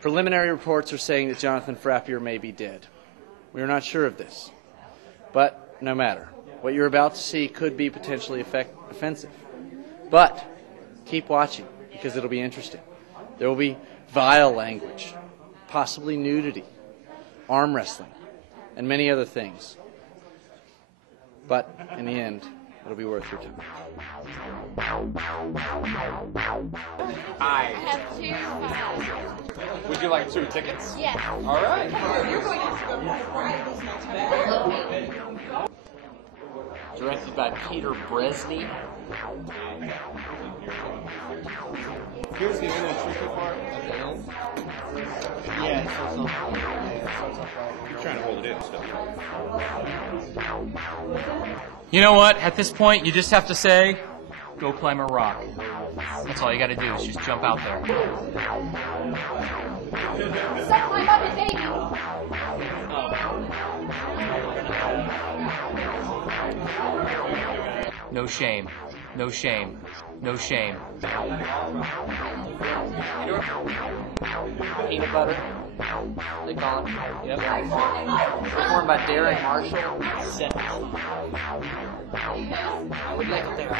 Preliminary reports are saying that Jonathan Frappier may be dead. We are not sure of this, but no matter. What you're about to see could be potentially offensive. But keep watching, because it'll be interesting. There will be vile language, possibly nudity, arm wrestling, and many other things. But in the end, it'll be worth your time. I have 2 Would you like 2 tickets? Yes. All right. Directed by Peter Bresney. Here's the only tricky part at the end. Yeah, so. You're trying to hold it in still. You know what? At this point, you just have to say, go climb a rock. That's all you got to do is just jump out there. So climb up it, baby. No shame. No shame. No shame. Peanut butter, they call it. Yep. Performed by Darren Marshall. I would like it there.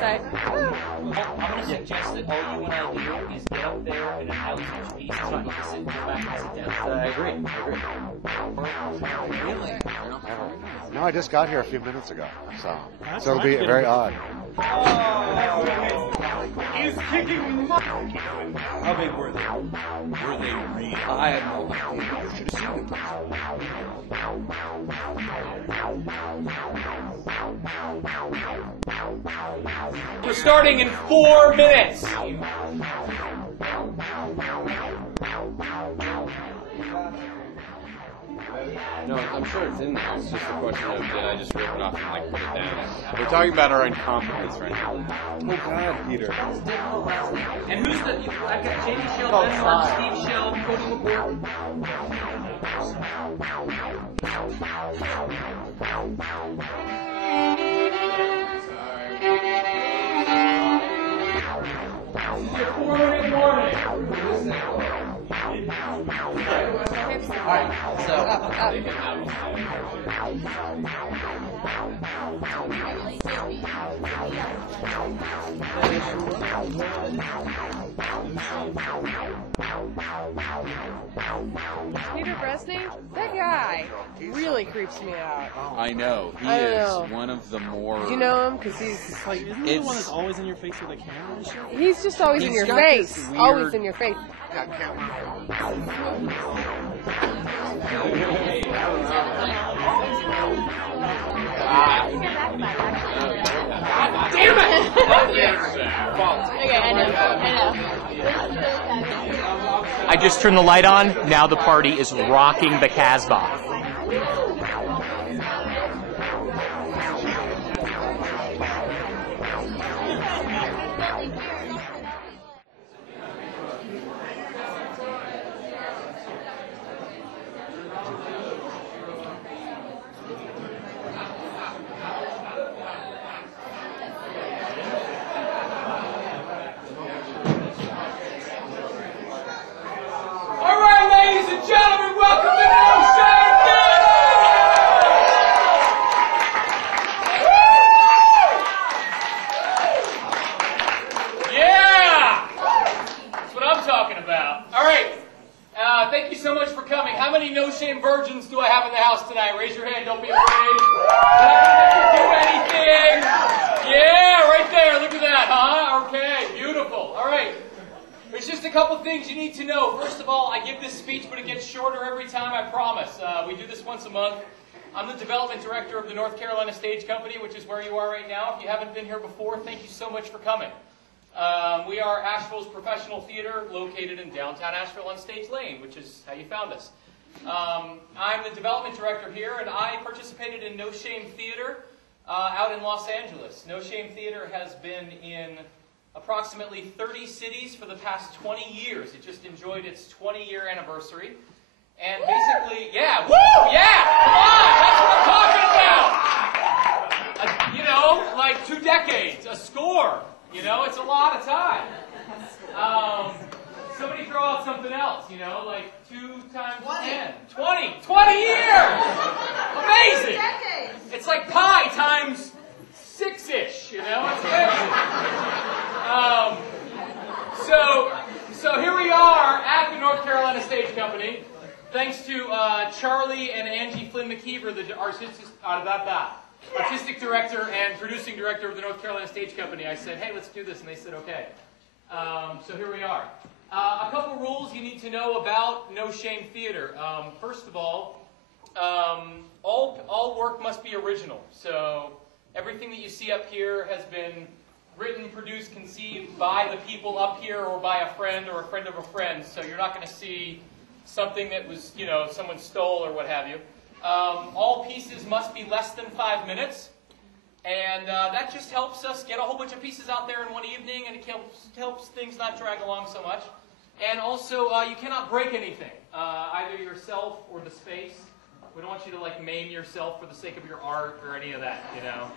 I'm going to suggest that all you and I do is get up there and announce each piece so you can sit in the back and sit down. I agree. Really? No, I just got here a few minutes ago, so it'll be very odd. He's kicking my. How big were they? Were they real? I have no idea. You should have seen them. We're starting in 4 minutes. No, I'm sure it's in there. It's just a question of did I just rip it off and put it down? We're talking about our incompetence right now. Oh God, Peter! And who's the... I've got Jamie Shell, Ben Mark, Steve Shell, Cody McCord. Your 4-minute warning. Alright, so. Peter Bresney? That guy really creeps me out. I know. He I is know. one of the more... Do you know him? Because he's like... Isn't he the one that's always in your face with a camera and shit? He's just always in your face. Always in your face. Damn it! Okay, I know. I just turned the light on. Now the party is rocking the Casbah. All right, ladies and gentlemen, welcome to No Shame Theater! Yeah! That's what I'm talking about. All right. Thank you so much for coming. How many No Shame virgins do I have in the house tonight? Raise your hand. Don't be afraid. Not do anything. Yeah, right there. Look at that, huh? Okay, beautiful. All right. There's just a couple things you need to know. First of all, I give this speech, but it gets shorter every time, I promise. We do this once a month. I'm the development director of the North Carolina Stage Company, which is where you are right now. If you haven't been here before, thank you so much for coming. We are Asheville's professional theater located in downtown Asheville on Stage Lane, which is how you found us. I'm the development director here, and I participated in No Shame Theater out in Los Angeles. No Shame Theater has been in approximately 30 cities for the past 20 years. It just enjoyed its 20-year anniversary. And basically, yeah, woo, yeah, come on, that's what I'm talking about. You know, like 2 decades, a score. You know, it's a lot of time. Somebody throw out something else, you know, like 2 times 10. 20 years! Amazing! It's like pi times 6-ish, you know? It's amazing. So here we are at the North Carolina Stage Company. Thanks to Charlie and Angie Flynn McKeever, the artistic director and producing director of the North Carolina Stage Company. I said, hey, let's do this, and they said, okay. So here we are. A couple rules you need to know about No Shame Theater. First of all work must be original. So everything that you see up here has been written, produced, conceived by the people up here or by a friend or a friend of a friend. So you're not going to see something that was, you know, someone stole or what have you. All pieces must be less than 5 minutes. And that just helps us get a whole bunch of pieces out there in one evening, and it helps things not drag along so much. And also, you cannot break anything, either yourself or the space. We don't want you to like maim yourself for the sake of your art or any of that, you know.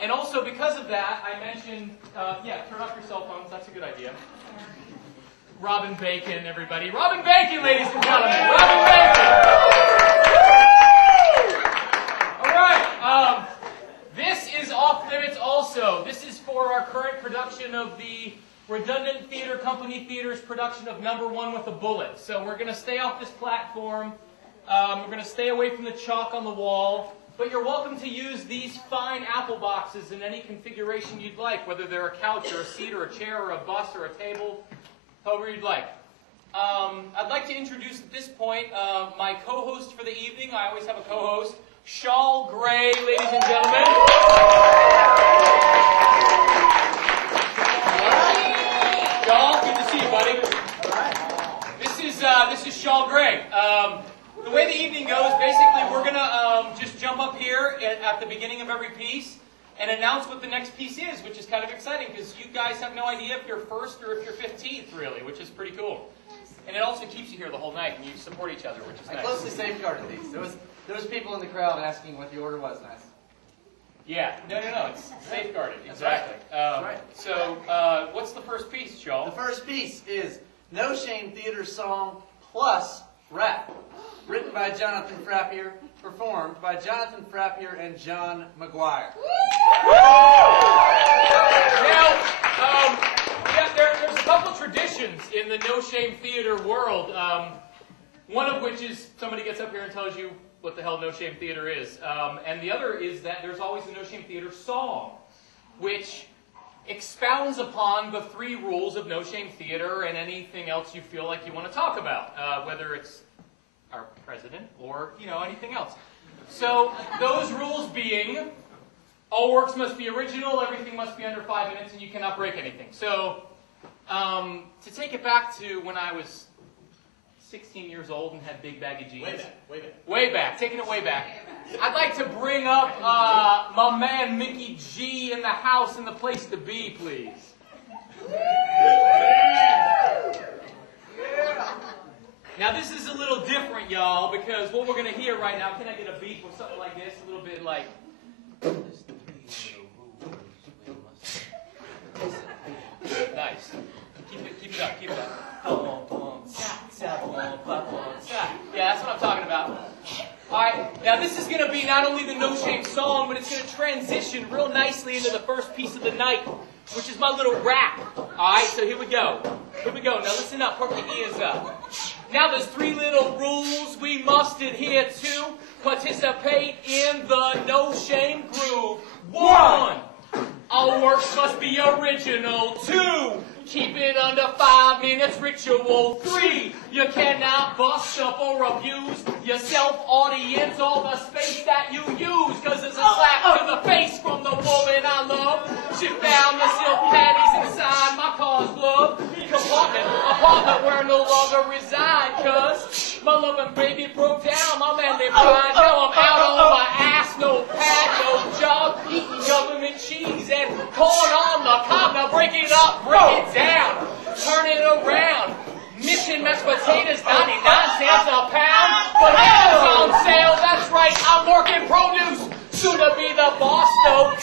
And also, because of that, I mentioned, turn off your cell phones. That's a good idea. Robin Bacon, everybody. Robin Bacon, ladies and gentlemen. Robin Bacon. All right. This is off limits also. This is for our current production of the Redundant Theater Company Theater's production of Number 1 with a Bullet. So we're going to stay off this platform. We're going to stay away from the chalk on the wall. But you're welcome to use these fine apple boxes in any configuration you'd like, whether they're a couch or a seat or a chair or a bus or a table, however you'd like. I'd like to introduce at this point my co-host for the evening. I always have a co-host. Shawl Gray, ladies and gentlemen. Shawl, good to see you, buddy. This is Shawl Gray. The way the evening goes, basically, we're going to just jump up here at the beginning of every piece and announce what the next piece is, which is kind of exciting because you guys have no idea if you're first or if you're 15th, really, which is pretty cool. And it also keeps you here the whole night, and you support each other, which is nice. I closely safeguarded these. There was people in the crowd asking what the order was. Nice. Yeah, no, it's safeguarded, exactly. That's right. So, what's the first piece, Shawl? The first piece is No Shame Theater Song plus Rap, written by Jonathan Frappier, performed by Jonathan Frappier and John McGuire. Now, there's a couple traditions in the No Shame Theater world. One of which is somebody gets up here and tells you what the hell No Shame Theater is. And the other is that there's always a No Shame Theater song, which expounds upon the 3 rules of No Shame Theater and anything else you feel like you want to talk about, whether it's our president or, you know, anything else. So those rules being, all works must be original, everything must be under 5 minutes, and you cannot break anything. So to take it back to when I was 16 years old and had big baggy jeans. Way back, taking it way back. I'd like to bring up my man Mickey G in the house and the place to be, please. Now this is a little different, y'all, because what we're going to hear right now, can I get a beat with something like this? A little bit like... Nice. Keep it up. Yeah, that's what I'm talking about. Alright, now this is going to be not only the No Shame song, but it's going to transition real nicely into the first piece of the night, which is my little rap. Alright, so here we go. Now listen up, perk your ears up. Now there's 3 little rules we must adhere to. Participate in the No Shame groove. 1. All works must be original. 2. Keep it under 5 minutes ritual. 3. You cannot bust up or abuse yourself, audience, or the space that you use. Cause it's a slap to the face from the woman I love. She found the silk panties inside my car's glove compartment, apartment where I no longer reside. Cause my loving baby broke down my manly pride. Now I'm out on my ass, no pad, no job, eating government cheese and corn on the cob. Now break it up, break it down, turn it around. Missing mashed potatoes, 99 cents a pound.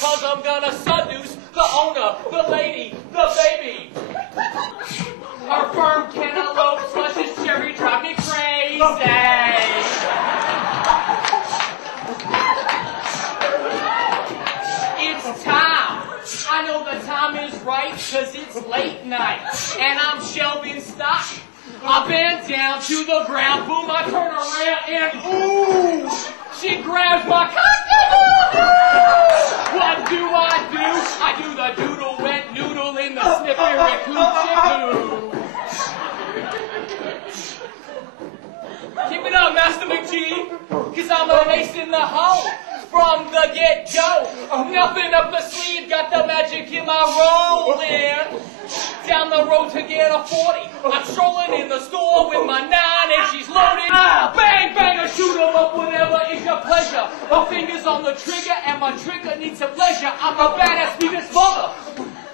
cause I'm gonna seduce the owner, the lady, the baby. Her firm cantaloupe slushes cherry drive me crazy. It's time. I know the time is right, cause it's late night, and I'm shelving stock. I bend down to the ground, boom, I turn around, and ooh, she grabs my cock. What do? I do the doodle wet noodle in the snippery coochie. Keep it up, Master McGee, cause I'm an ace in the hole from the get-go. Nothing up the sleeve, got the magic in my rolling. Down the road to get a 40. I'm strolling in the store with my 9 and she's loaded. Bang, bang, I shoot 'em up, whatever is your pleasure. My fingers on the trigger and my trigger needs some pleasure. I'm the baddest, sweetest mother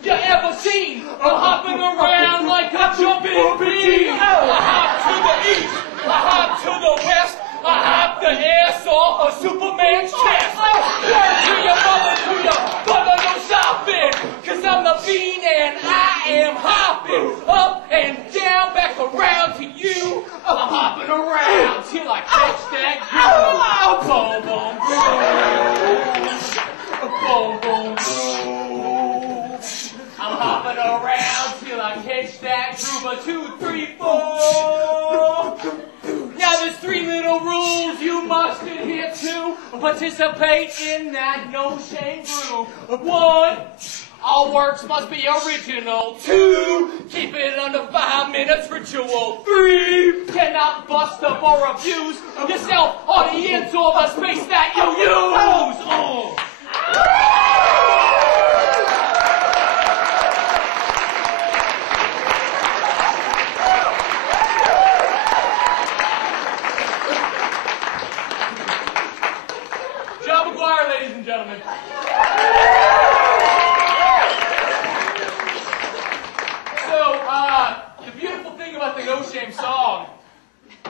you ever seen. I'm hopping around like a jumping bee. I hop to the east, I hop to the west, I hop the ass off a Superman's chest. Word to your mother, no shopping, cause I'm the bean and I am hopping up and down, back around to you. I'm hopping around till I catch that groove. Boom, boom, boom. Boom, boom, boom. I'm hopping around till I catch that groove. 1, 2, 3, 4. Now there's 3 little rules you must adhere to. Participate in that no shame groove. 1, all works must be original. 2, keep it under 5 minutes ritual. 3, cannot bust up or abuse yourself, audience, or the space that you use. John McGuire, ladies and gentlemen. So, the beautiful thing about the No Shame song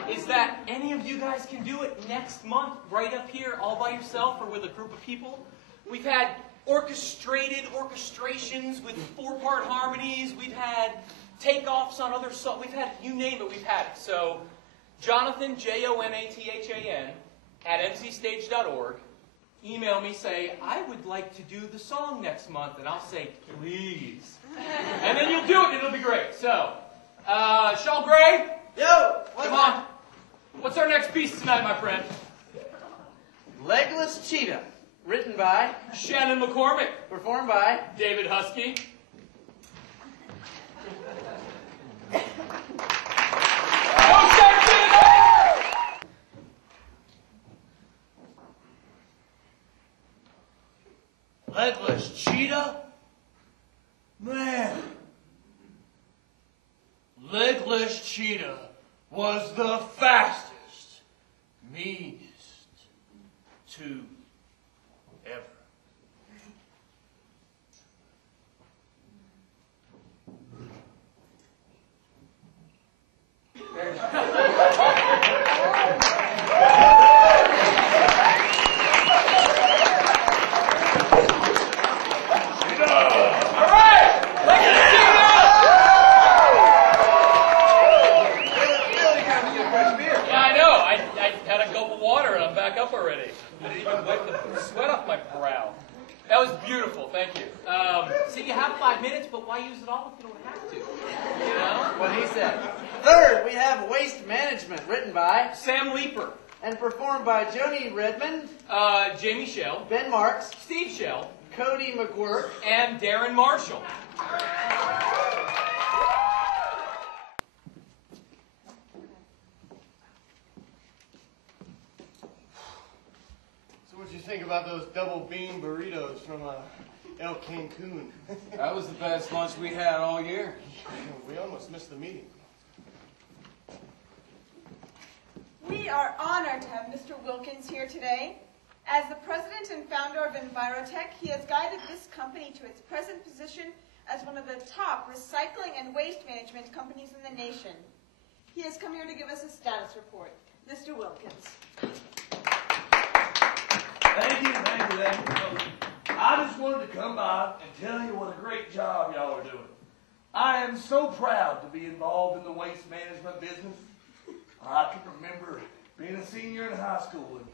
is that any of you guys can do it next month, right up here, all by yourself or with a group of people. We've had orchestrations with 4-part harmonies. We've had takeoffs on other songs. We've had, you name it, we've had it. So, Jonathan, Jonathan, @mcstage.org. Email me, say, I would like to do the song next month, and I'll say, please. And then you'll do it, and it'll be great. So, Sean Gray? Yo! Come on. What's our next piece tonight, my friend? Legless Cheetah. Written by Shannon McCormick. Performed by David Husky. Legless Cheetah? Man. Legless Cheetah was the fastest, meanest tube ever. That was beautiful, thank you. See, you have 5 minutes, but why use it all if you don't have to? You know? What he said. Third, we have Waste Management, written by Sam Leeper. And performed by Joni Redmond, Jamie Shell, Ben Marks, Steve Shell, Cody McGuirk, and Darren Marshall. What'd you think about those double bean burritos from El Cancun? That was the best lunch we had all year. We almost missed the meeting. We are honored to have Mr. Wilkins here today. As the president and founder of Envirotech, he has guided this company to its present position as one of the top recycling and waste management companies in the nation. He has come here to give us a status report. Mr. Wilkins. Thank you. I just wanted to come by and tell you what a great job y'all are doing. I am so proud to be involved in the waste management business. I can remember being a senior in high school and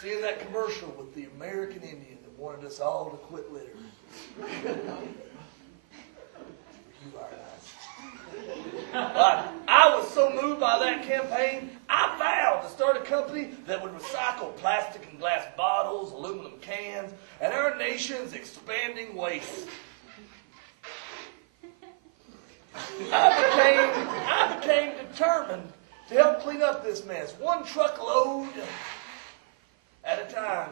seeing that commercial with the American Indian that wanted us all to quit littering. You are nice. I was so moved by that campaign, I vowed to start a company that would recycle plastic and glass bottles, aluminum cans, and our nation's expanding waste. I became determined to help clean up this mess, one truckload at a time.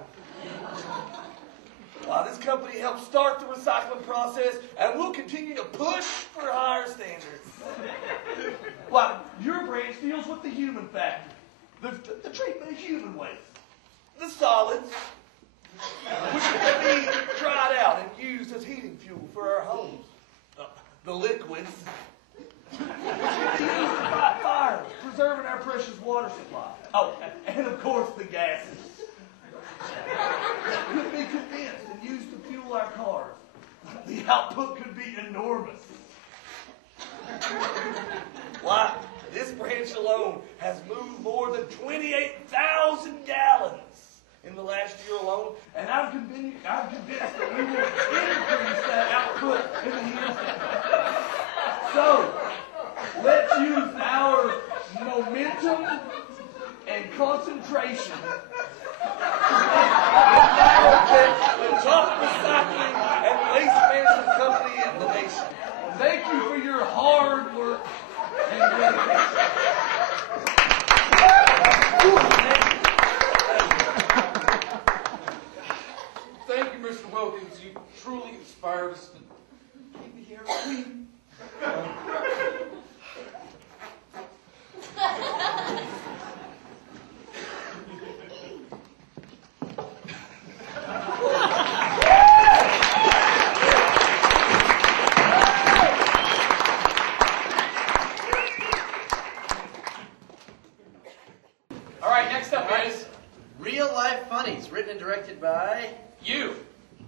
This company helped start the recycling process, and we'll continue to push for higher standards. Your branch deals with the human factor, the treatment of human waste, the solids, which can be dried out and used as heating fuel for our homes, the liquids, which can be used to fight fires, preserving our precious water supply. Oh, and of course the gases. Could be condensed and used to fuel our cars. The output could be enormous. This branch alone has moved more than 28,000 gallons in the last year alone, and I'm convinced that we will increase that output in the years to come. So, let's use our momentum and concentration the top recycling and waste management company in the nation. Thank you for your hard work and dedication. Thank you, Mr. Wilkins. You truly inspired us to keep me here. Written and directed by you.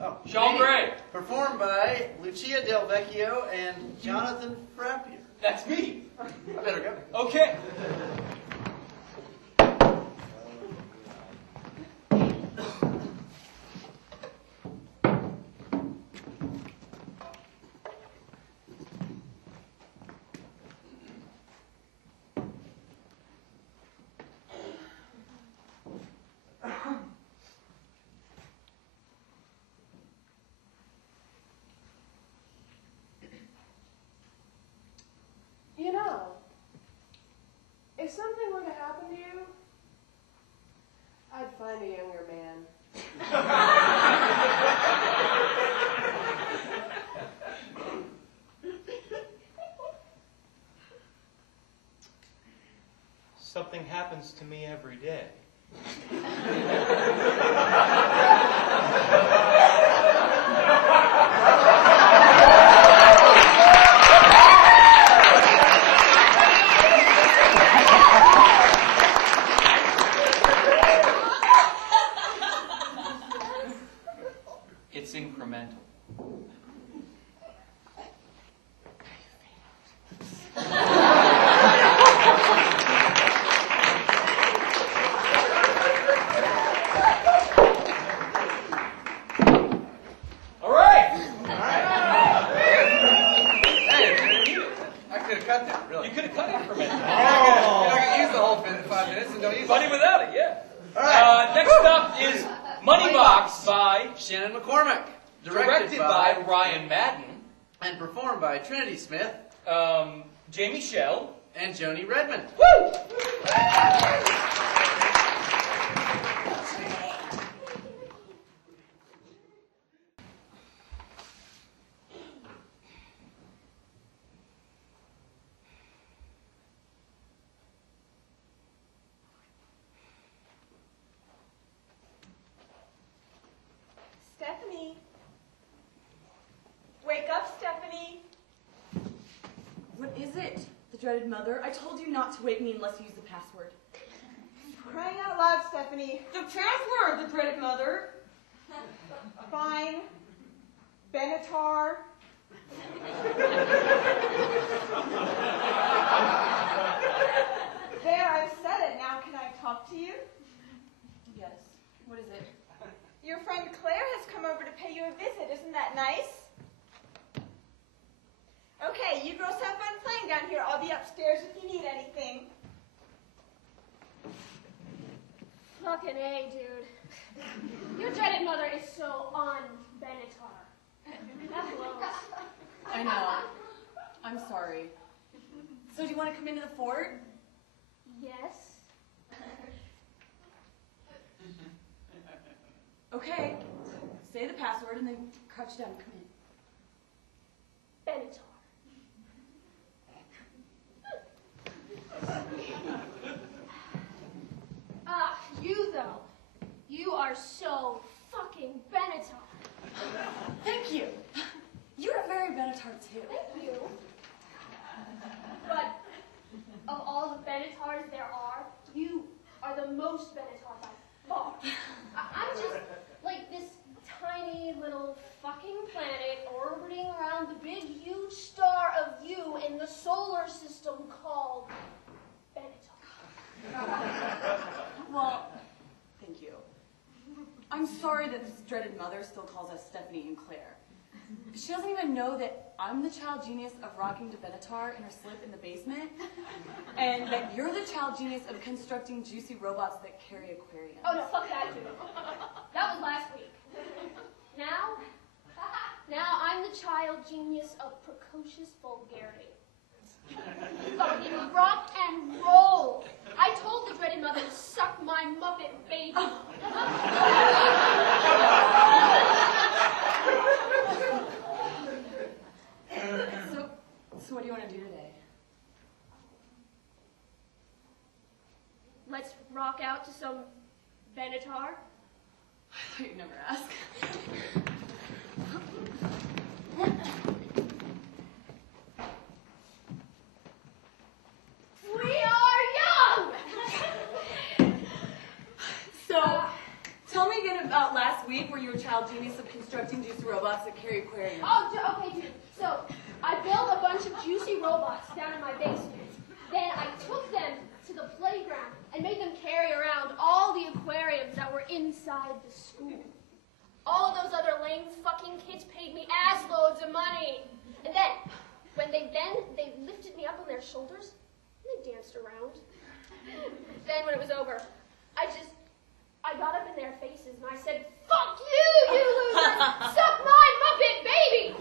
Oh, Sean Gray. Performed by Lucia Del Vecchio and Jonathan Frappier. That's me. I better go. Okay. You know, if something were to happen to you, I'd find a younger man. Something happens to me every day. It's incremental. By Trinity Smith, Jamie Shell, and Joni Redmond. Woo! Stephanie. Wake up, Stephanie. What is it? The dreaded mother? I told you not to wake me unless you use the password. Crying out loud, Stephanie. The password, the dreaded mother. Fine. Benatar. There, I've said it. Now can I talk to you? Yes. What is it? Your friend Claire has come over to pay you a visit. Isn't that nice? Okay, you girls have fun playing down here. I'll be upstairs if you need anything. Fucking A, dude. Your dreaded mother is so on Benatar. That blows. I know. I'm sorry. So do you want to come into the fort? Yes. Okay. Say the password and then crouch down and come in. Benatar. You though. You are so fucking Benatar. Thank you. You're a very Benatar too. Thank you. But of all the Benatars there are, you are the most Benatar by far. I'm just like this tiny little fucking planet orbiting around the big huge star of you in the solar system called Benatar. Well, thank you. I'm sorry that this dreaded mother still calls us Stephanie and Claire. She doesn't even know that I'm the child genius of rocking to Benatar in her slip in the basement, and that you're the child genius of constructing juicy robots that carry aquariums. Oh no, fuck that dude. That was last week. Now I'm the child genius of precocious vulgarity. Fucking rock and roll. I told the dreaded mother to suck my Muppet baby. So what do you want to do today? Let's rock out to some Benatar. I thought you'd never ask. We are young! So, tell me again about last week where you were child genius of constructing juicy robots that carry aquariums. Oh, okay, dude. So, I built a bunch of juicy robots down in my basement. Then I took them to the playground and made them carry around all the aquariums that were inside the school. All of those other lame fucking kids paid me ass loads of money. And then, when they lifted me up on their shoulders, and they danced around. Then when it was over, I got up in their faces and I said, "Fuck you, you losers! Suck my Muppet baby!"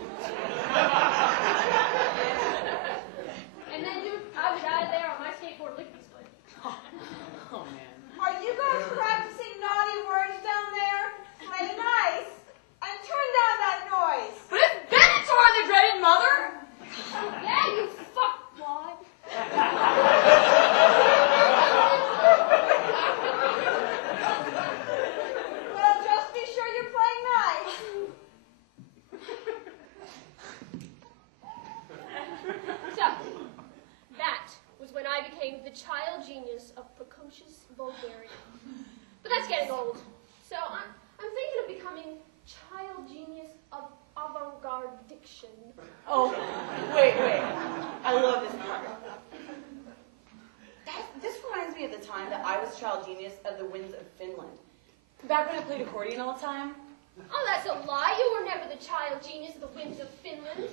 And then, dude, I was out of there on my skateboard lickety-split. Oh, man. Are you guys practicing naughty words down there? Play nice. And turn down that noise. But it's Benatar, the dreaded mother! Yeah, you fuckwad. Well, just be sure you're playing nice. So, that was when I became the child genius of precocious vulgarity. But that's getting old. So I'm thinking of becoming child genius of avant-garde diction. Oh, wait. I love this part. This reminds me of the time that I was child genius of the winds of Finland. Back when I played accordion all the time. Oh, that's a lie. You were never the child genius of the winds of Finland.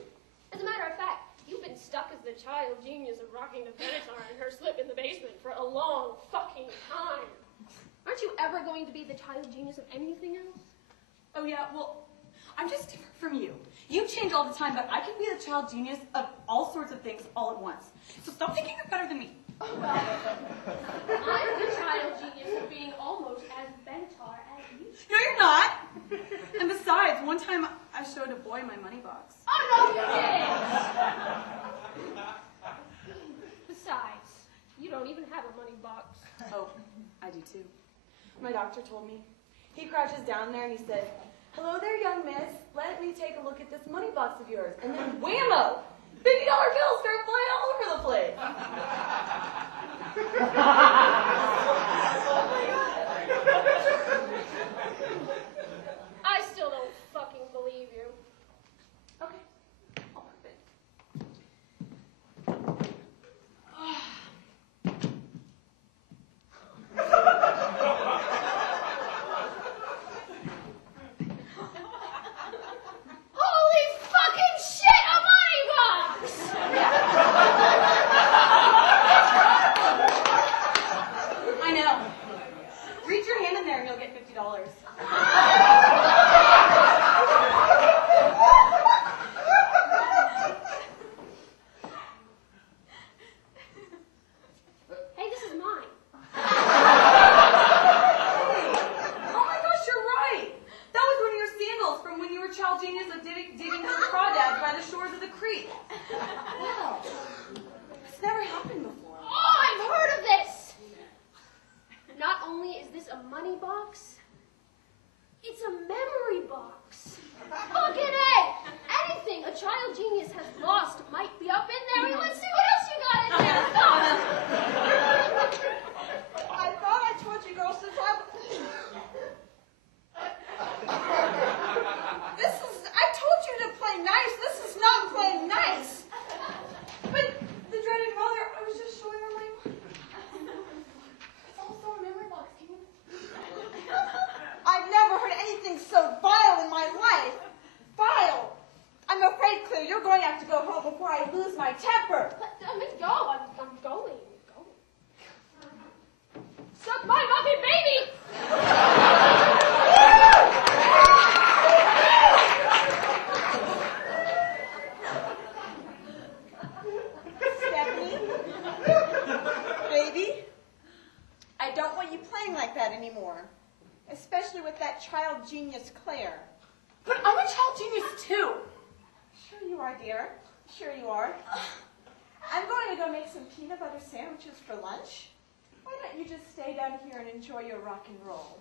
As a matter of fact, you've been stuck as the child genius of rocking to Benatar and her slip in the basement for a long fucking time. Aren't you ever going to be the child genius of anything else? Oh, yeah, well, I'm just different from you. You change all the time, but I can be the child genius of all sorts of things all at once. So stop thinking you're better than me. Oh, well, I'm the child genius of being almost as Benatar as you. No, you're not. And besides, one time I showed a boy my money box. Oh, no, you didn't! Besides, you don't even have a money box. Oh, I do too. My doctor told me. He crouches down there and he said, "Hello there, young miss. Let me take a look at this money box of yours." And then whammo! $50 bills start flying all over the place. I still don't fucking believe you. digging for crawdads by the shores of the creek. Wow. It's never happened before. Oh, I've heard of this! Not only is this a money box, it's a memory box. Look at it! Anything a child genius has lost might be up in there. Let's see what else you got in there. I thought I told you girls since I told you to play nice. This is not playing nice. But the dreaded mother, I was just showing her my... It's also a memory box, can you... I've never heard anything so vile in my life. Vile. I'm afraid, Claire, you're going to have to go home before I lose my temper. Let me go. I'm going. Suck my muffin baby! Stephanie? Baby? I don't want you playing like that anymore. Especially with that child genius, Claire. But I'm a child genius, too. Sure you are, dear. Sure you are. I'm going to go make some peanut butter sandwiches for lunch. Why don't you just stay down here and enjoy your rock and roll?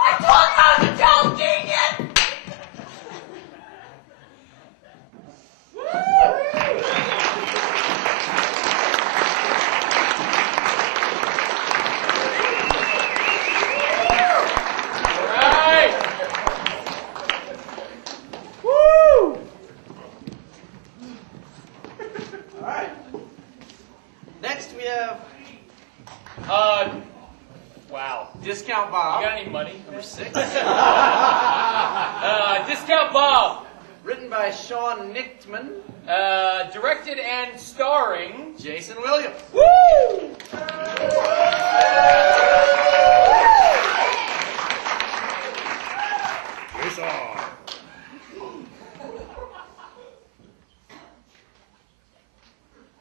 I told you I was a child genius! Next we have Wow. Discount Bob. You got any money? Number 6. Discount Bob. Written by Sean Nichtman. Directed and starring Jason Williams. Woo!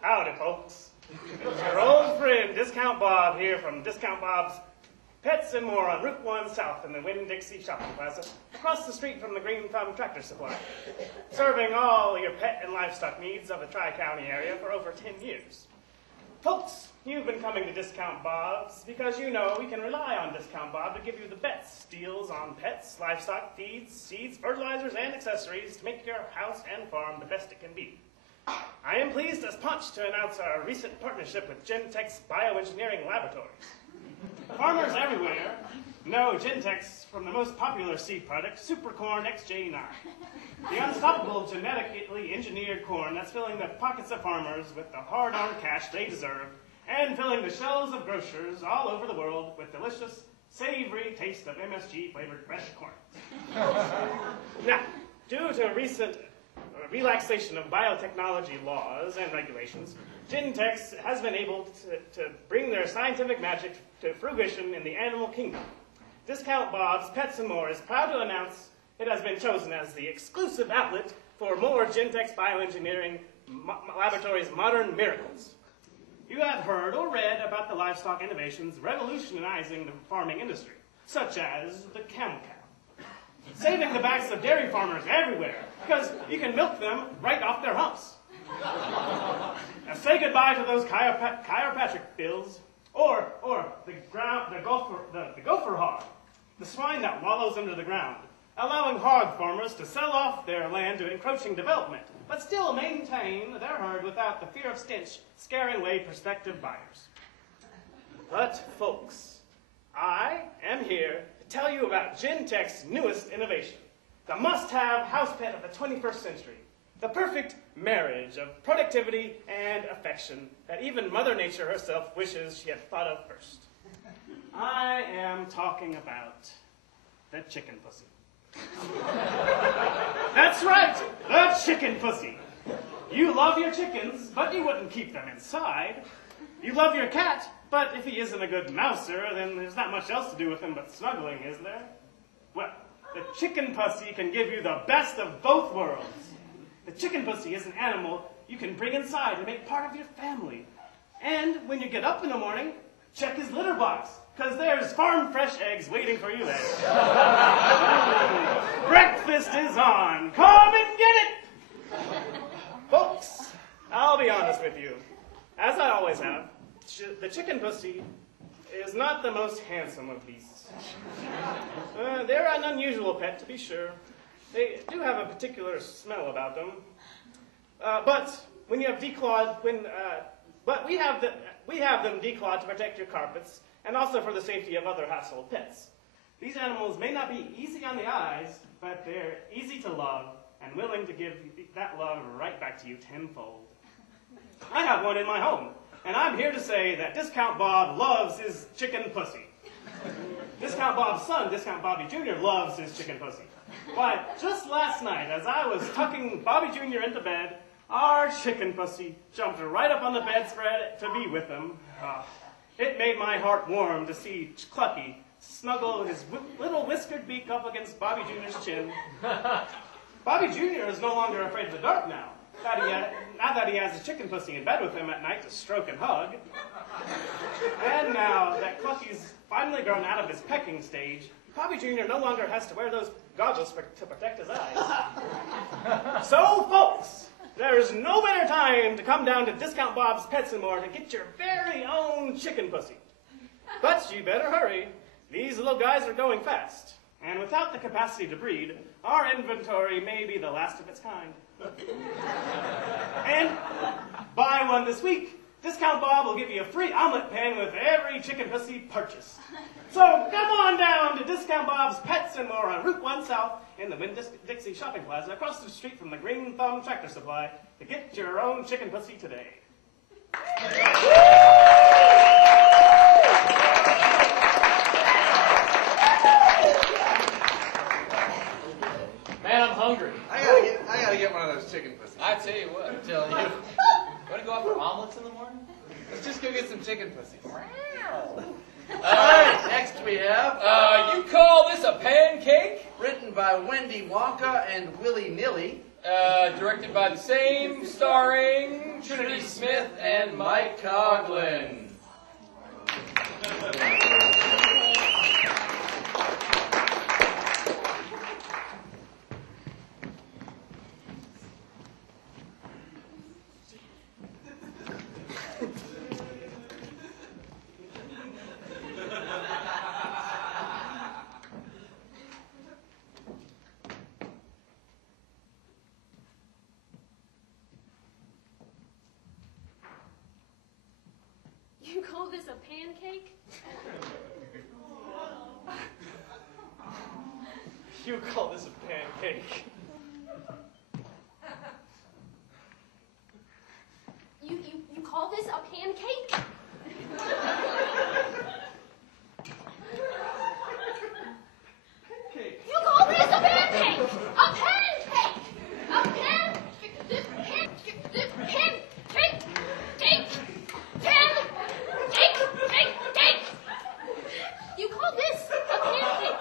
Howdy, folks. It's your old friend, Discount Bob, here from Discount Bob's Pets and More on Route 1 South in the Winn-Dixie Shopping Plaza, across the street from the Green Thumb Tractor Supply, serving all your pet and livestock needs of the Tri-County area for over 10 years. Folks, you've been coming to Discount Bob's because you know we can rely on Discount Bob to give you the best deals on pets, livestock, feeds, seeds, fertilizers, and accessories to make your house and farm the best it can be. I am pleased as punch to announce our recent partnership with Gentek's Bioengineering Laboratories. Farmers everywhere know Gentek's from the most popular seed product, Supercorn XJ9. The unstoppable genetically engineered corn that's filling the pockets of farmers with the hard-earned cash they deserve and filling the shelves of grocers all over the world with delicious, savory taste of MSG-flavored fresh corn. Now, due to recent relaxation of biotechnology laws and regulations, Gentek's has been able to bring their scientific magic to fruition in the animal kingdom. Discount Bob's Pets and More is proud to announce it has been chosen as the exclusive outlet for more Gentek's Bioengineering Laboratories' modern miracles. You have heard or read about the livestock innovations revolutionizing the farming industry, such as the camel cow, saving the backs of dairy farmers everywhere because you can milk them right off their humps. Now say goodbye to those chiropractic bills, or the gopher hog, the swine that wallows under the ground, allowing hog farmers to sell off their land to encroaching development, but still maintain their herd without the fear of stench scaring away prospective buyers. But folks, I am here to tell you about Gentek's newest innovation, the must-have house pet of the 21st century, the perfect marriage of productivity and affection that even Mother Nature herself wishes she had thought of first. I am talking about the chicken pussy. That's right, the chicken pussy. You love your chickens, but you wouldn't keep them inside. You love your cat, but if he isn't a good mouser, then there's not much else to do with him but snuggling, is there? Well, the chicken pussy can give you the best of both worlds. The chicken pussy is an animal you can bring inside and make part of your family. And when you get up in the morning, check his litter box, because there's farm fresh eggs waiting for you there. Breakfast is on. Come and get it! Folks, I'll be honest with you. As I always have, the chicken pussy is not the most handsome of beasts. They're an unusual pet, to be sure. They do have a particular smell about them. But when you have but we have them declawed to protect your carpets and also for the safety of other household pets. These animals may not be easy on the eyes, but they're easy to love and willing to give that love right back to you tenfold. I have one in my home, and I'm here to say that Discount Bob loves his chicken pussy. Discount Bob's son, Discount Bobby Jr., loves his chicken pussy. Why, just last night, as I was tucking Bobby Jr. into bed, our chicken pussy jumped right up on the bedspread to be with him. It made my heart warm to see Clucky snuggle his little whiskered beak up against Bobby Jr.'s chin. Bobby Jr. is no longer afraid of the dark now. Now that he has his chicken pussy in bed with him at night to stroke and hug. And now that Clucky's finally grown out of his pecking stage, Bobby Jr. no longer has to wear those goggles to protect his eyes. So, folks, there is no better time to come down to Discount Bob's Pets and More to get your very own chicken pussy. But you better hurry. These little guys are going fast. And without the capacity to breed, our inventory may be the last of its kind. And buy one this week. Discount Bob will give you a free omelet pan with every chicken pussy purchased. So come on down to Discount Bob's Pets and More on Route 1 South in the Winn-Dixie Shopping Plaza across the street from the Green Thumb Tractor Supply to get your own chicken pussy today. Man, I'm hungry. I gotta get one of those chicken pussies. I tell you what. I'm telling you. Want to go out for omelets in the morning? Let's just go get some chicken pussies. All right, next we have... you call this a pancake? Written by Wendy Wonka and Willy Nilly. Directed by the same, starring Trinity Smith and Mike Coughlin. You call this a pancake? You call this a pancake? You call this a pancake? Pancake. You call this a pancake? A pancake! A pancake! You call this a pancake?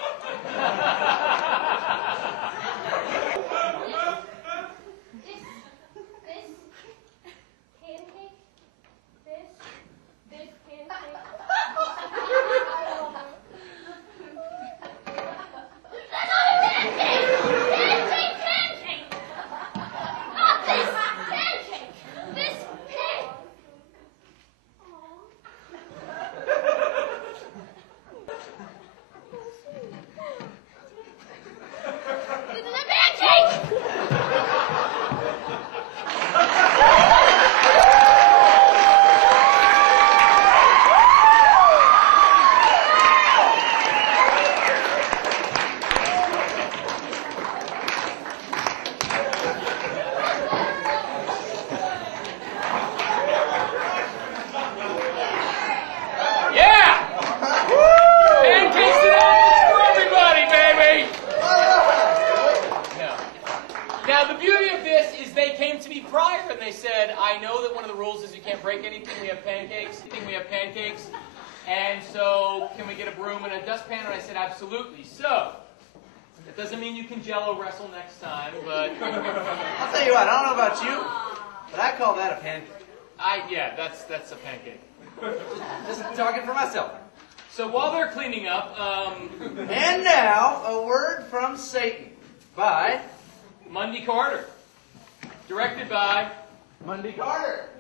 This pancake. That's not a pancake! Pancake! Not this pancake! This pancake! This is a pancake! Yeah! Pancakes and omelets for everybody, baby! Now, the beauty of this is they came to me prior and they said, I know that one of the rules is you can't break anything. We have pancakes. And so, can we get a broom and a dustpan? And I said, absolutely. So, It doesn't mean you can Jello wrestle next time, but... I'll tell you what, I don't know about you, but I call that a pancake. Yeah, that's a pancake. Just talking for myself. So while they're cleaning up, And now, a word from Satan by Mundy Carter. Directed by Mundy Carter.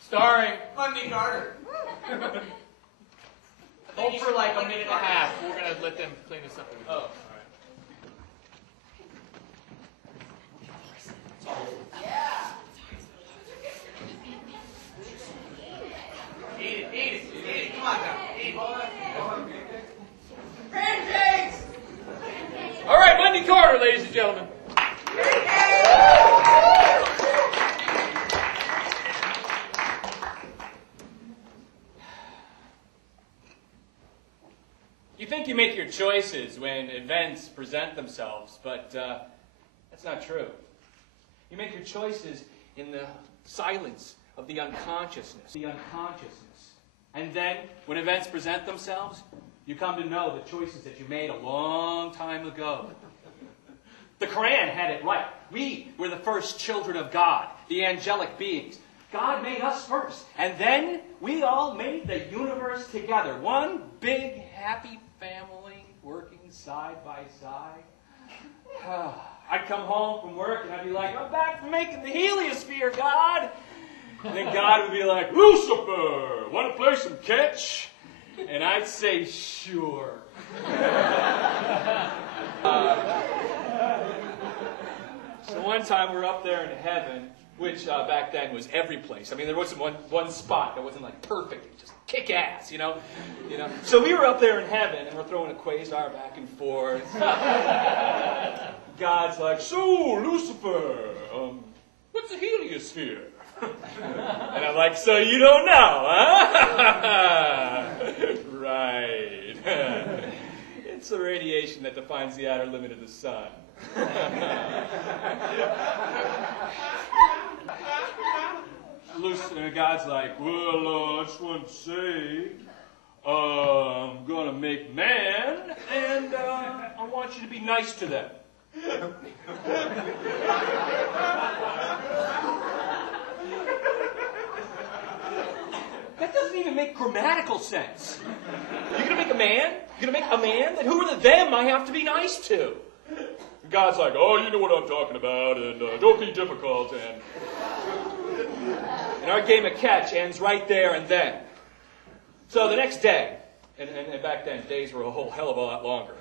Starring Mundy Carter. Hold for like a minute and a half. We're going to let them clean this up. Oh, all right. Eat it. Come on now. Eat it. Pancakes! All right, Mundy Carter, ladies and gentlemen. You think you make your choices when events present themselves, but that's not true. You make your choices in the silence of the unconsciousness. And then, when events present themselves, you come to know the choices that you made a long time ago. The Quran had it right. We were the first children of God, the angelic beings. God made us first, and then we all made the universe together. One big, happy family working side by side. I'd come home from work and I'd be like, I'm back from making the heliosphere, God. And then God would be like, Lucifer, want to play some catch? And I'd say, sure. So one time we're up there in heaven, which back then was every place. I mean, there wasn't one spot that wasn't like perfect, just kick ass, you know. So we were up there in heaven, and we're throwing a quasar back and forth. God's like, so Lucifer, what's a heliosphere? And I'm like, so you don't know, huh? Right. It's the radiation that defines the outer limit of the sun. God's like, well, I just want to say, I'm going to make man, and I want you to be nice to them. That doesn't even make grammatical sense. You're going to make a man? You're going to make a man? Then who are the them I have to be nice to? God's like, oh, you know what I'm talking about, and don't be difficult, and our game of catch ends right there and then. So the next day, and back then, days were a whole hell of a lot longer.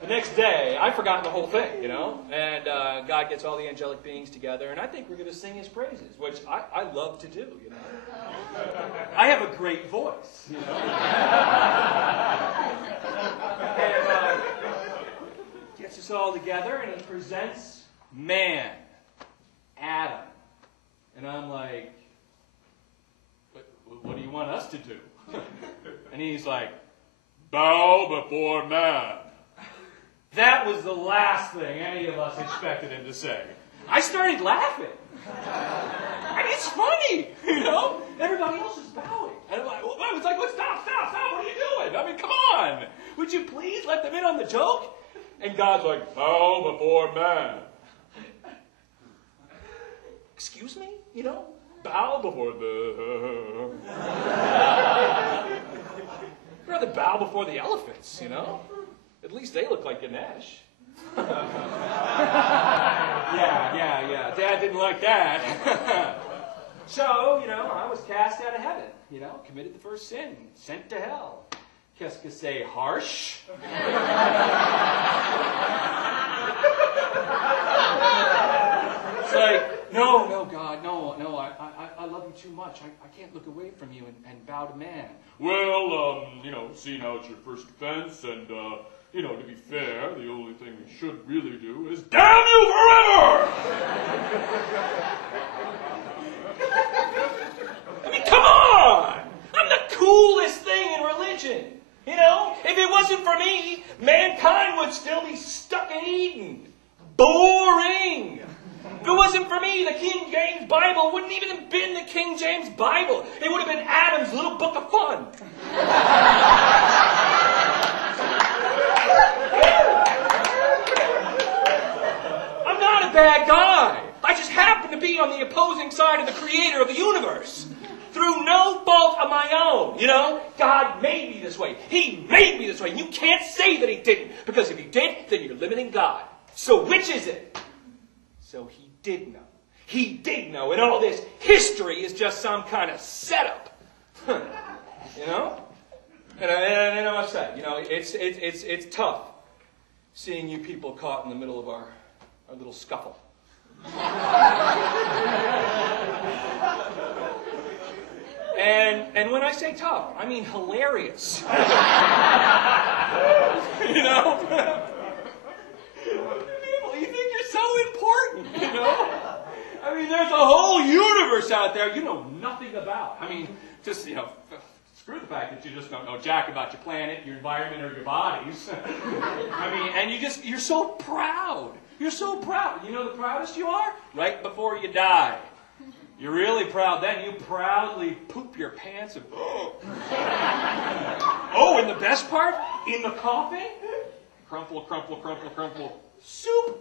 The next day, I've forgotten the whole thing, you know, and God gets all the angelic beings together, and I think we're going to sing his praises, which I love to do, you know. I have a great voice, you know. And gets us all together, and he presents man, Adam. And I'm like, what do you want us to do? And he's like, bow before man. That was the last thing any of us expected him to say. I started laughing. I mean, it's funny, you know? Everybody else is bowing. And I'm like, I was like, stop, what are you doing? I mean, come on. Would you please let them in on the joke? And God's like, bow before man. Excuse me? You know? Bow before the... I'd rather bow before the elephants, you know? At least they look like Ganesh. Yeah. Dad didn't like that. So, you know, I was cast out of heaven, you know, committed the first sin, sent to hell. Qu'est-ce que c'est, harsh? It's like, no, God, no, I love you too much. I can't look away from you and bow to man. Well, you know, seeing how it's your first offense, and, you know, to be fair, the only thing we should really do is damn you forever! I mean, come on! I'm the coolest thing in religion. You know, if it wasn't for me, mankind would still be stuck in Eden. Boring! If it wasn't for me, the King James Bible wouldn't even have been the King James Bible. It would have been Adam's little book of fun. a bad guy. I just happen to be on the opposing side of the creator of the universe. Through no fault of my own, you know? God made me this way. He made me this way. And you can't say that he didn't. Because if he did, then you're limiting God. So which is it? So he did know. He did know. And all this history is just some kind of setup. You know? And I must say, you know, it's tough seeing you people caught in the middle of our little scuffle. And when I say tough, I mean hilarious. You know? People, you think you're so important, you know? I mean, there's a whole universe out there you know nothing about. I mean, just, you know, screw the fact that you just don't know jack about your planet, your environment, or your bodies. I mean, and you're so proud. You're so proud. You know the proudest you are? Right before you die. You're really proud then. You proudly poop your pants and... Oh, and the best part? In the coffin? Crumple, crumple, crumple, crumple. Soup!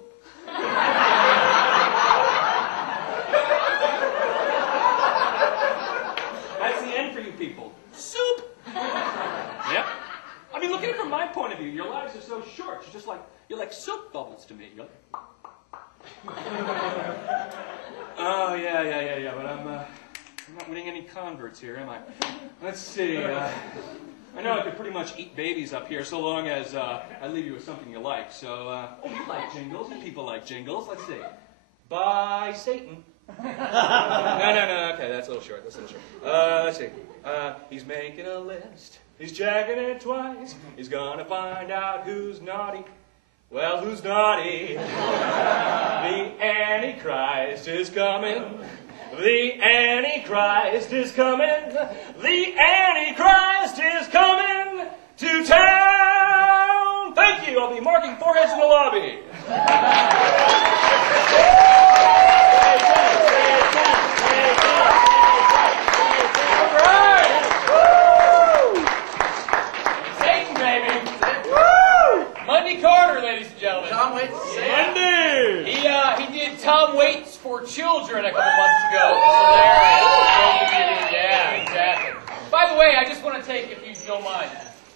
That's the end for you people. Soup! Yep. I mean, look at it from my point of view. Your lives are so short. You're like soap bubbles to me. You're like... Oh, yeah. But I'm not winning any converts here, am I? Let's see. I know I could pretty much eat babies up here so long as I leave you with something you like. So, you like jingles, and people like jingles. Let's see. Bye, Satan. No. Okay, that's a little short. Let's see. He's making a list. He's checking it twice. He's gonna find out who's naughty. Well, who's naughty? The Antichrist is coming. The Antichrist is coming. The Antichrist is coming to town. Thank you. I'll be marking foreheads in the lobby. Carter, ladies and gentlemen. Tom Waits. Monday. He did Tom Waits for Children a couple months ago. It was hilarious. Yeah, exactly. By the way, I just want to take, if you don't mind,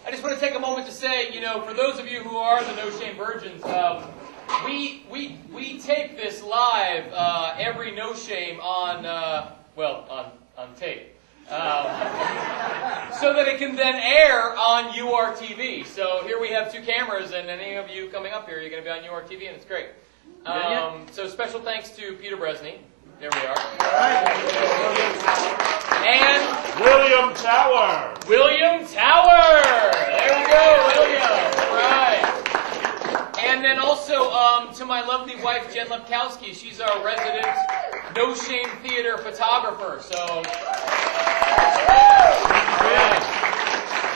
I just want to take a moment to say, you know, for those of you who are the No Shame Virgins, we tape this live every No Shame on tape. So that it can then air on URTV. So here we have two cameras, and any of you coming up here, you're going to be on URTV, and it's great. So special thanks to Peter Bresney. There we are. And William Tower. William Tower. There we go, William. All right. And then also to my lovely wife, Jen Lepkowski. She's our resident No Shame Theater photographer. So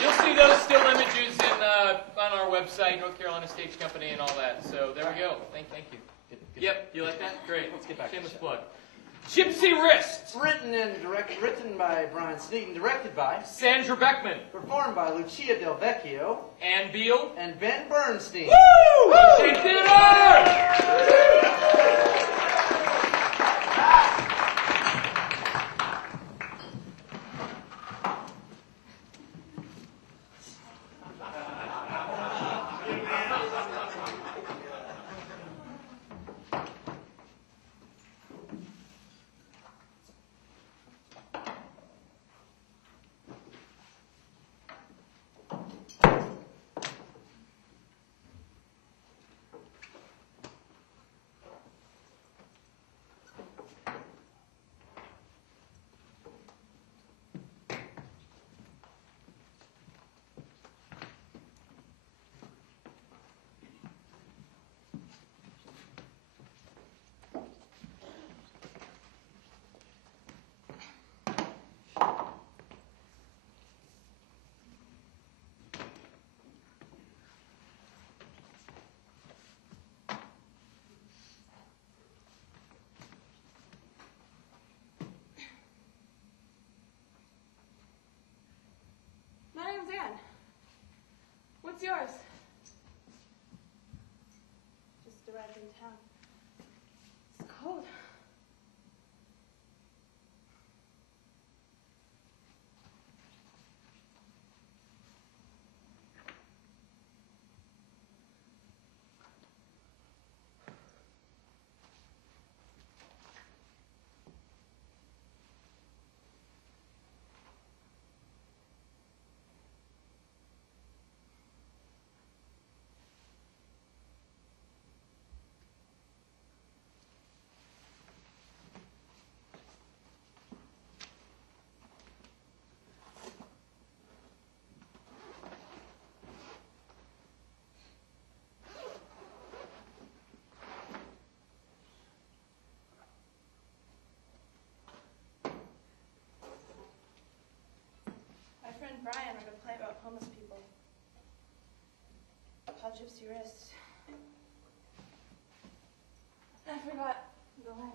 you'll see those still images on our website, North Carolina Stage Company, and all that. So there we go. Thank you. Yep, you like that? Great. Let's get back. Shameless plug. Gypsy Wrist. Written by Brian Sneeden, directed by Sandra Beckman. Performed by Lucia Del Vecchio. Ann Beal. And Ben Bernstein. Woo! State Theater! My name's Anne. What's yours? Just arrived in town. I'll gypsy wrist. I forgot the lens.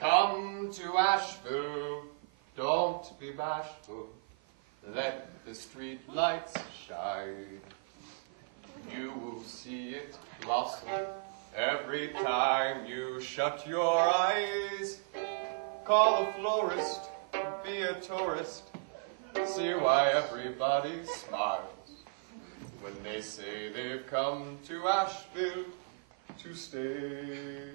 Come to Asheville, don't be bashful, let the street lights shine. You will see it blossom every time you shut your eyes. Call a florist, be a tourist, see why everybody smiles when they say they've come to Asheville to stay.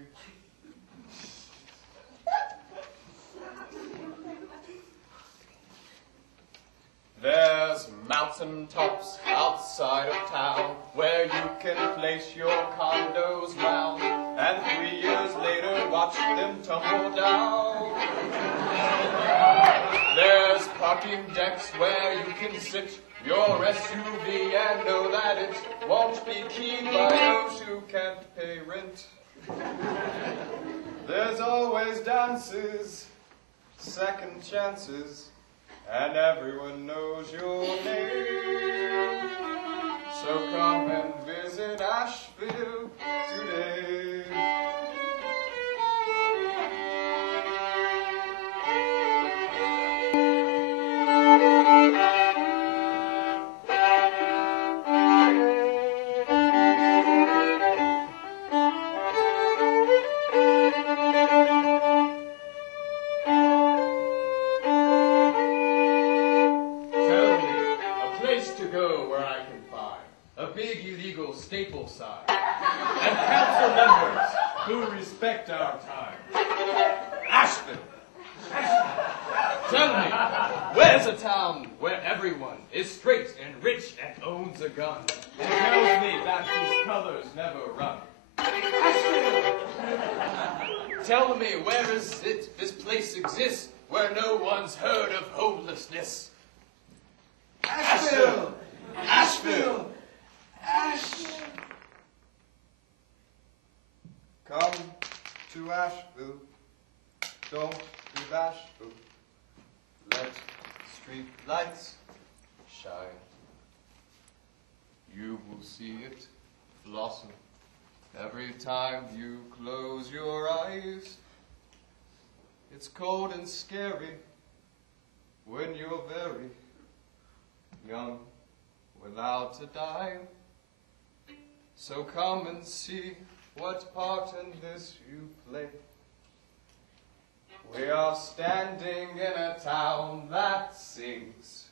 There's mountain tops outside of town where you can place your condos round, and 3 years later watch them tumble down. There's parking decks where you can sit your SUV and know that it won't be keyed by those who can't pay rent. There's always dances, second chances, and everyone knows your name. So come and visit Asheville today. Staple sign, and council members who respect our time. Asheville! Tell me, where's a town where everyone is straight and rich and owns a gun, and tells me that these colors never run? Asheville! Tell me, where is it this place exists where no one's heard of homelessness? Asheville! Asheville! Asheville! Come to Asheville, don't be bashful, let street lights shine. You will see it blossom every time you close your eyes. It's cold and scary when you're very young, without a dime. So come and see what part in this you play. We are standing in a town that sings,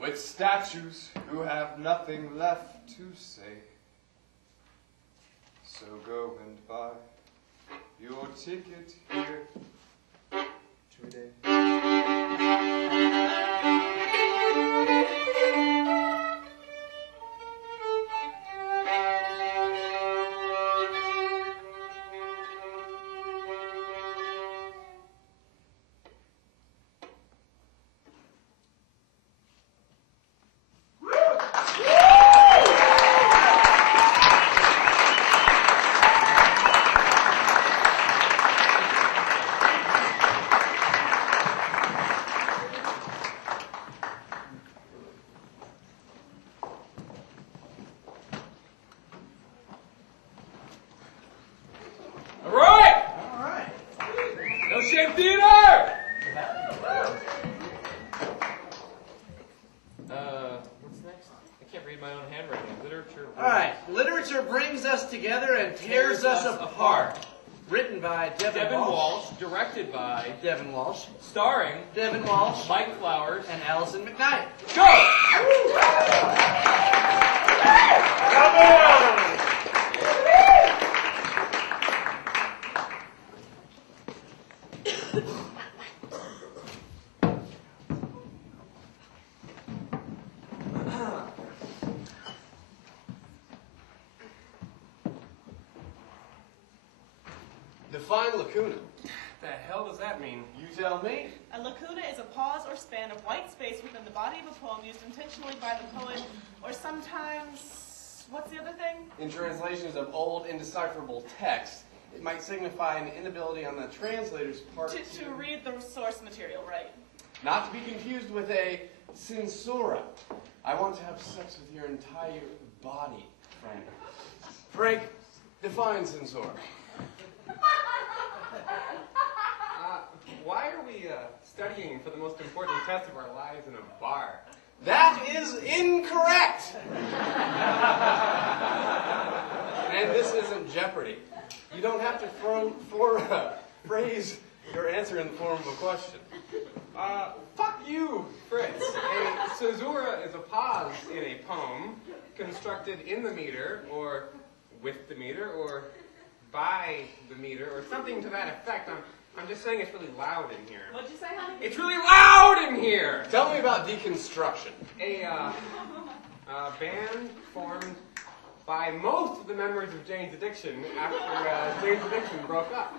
with statues who have nothing left to say. So go and buy your ticket here today. together and tears us apart. Written by Devin Walsh. Directed by Devin Walsh. Starring Devin Walsh. Mike Flowers. And Allison McKnight. Go! Come on! Define lacuna. The hell does that mean? You tell me. A lacuna is a pause or span of white space within the body of a poem used intentionally by the poet, or sometimes, what's the other thing? In translations of old, indecipherable text, it might signify an inability on the translator's part To read the source material, right? not to be confused with a censura. I want to have sex with your entire body, Frank. Frank, define censura. Why are we studying for the most important test of our lives in a bar? That is incorrect! And this isn't Jeopardy. You don't have to phrase your answer in the form of a question. Fuck you, Fritz. A caesura is a pause in a poem constructed in the meter, or with the meter, or by the meter, or something to that effect. I'm just saying it's really loud in here. What'd you say, honey? It's really loud in here! Tell me about deconstruction. A band formed by most of the members of Jane's Addiction after Jane's Addiction broke up.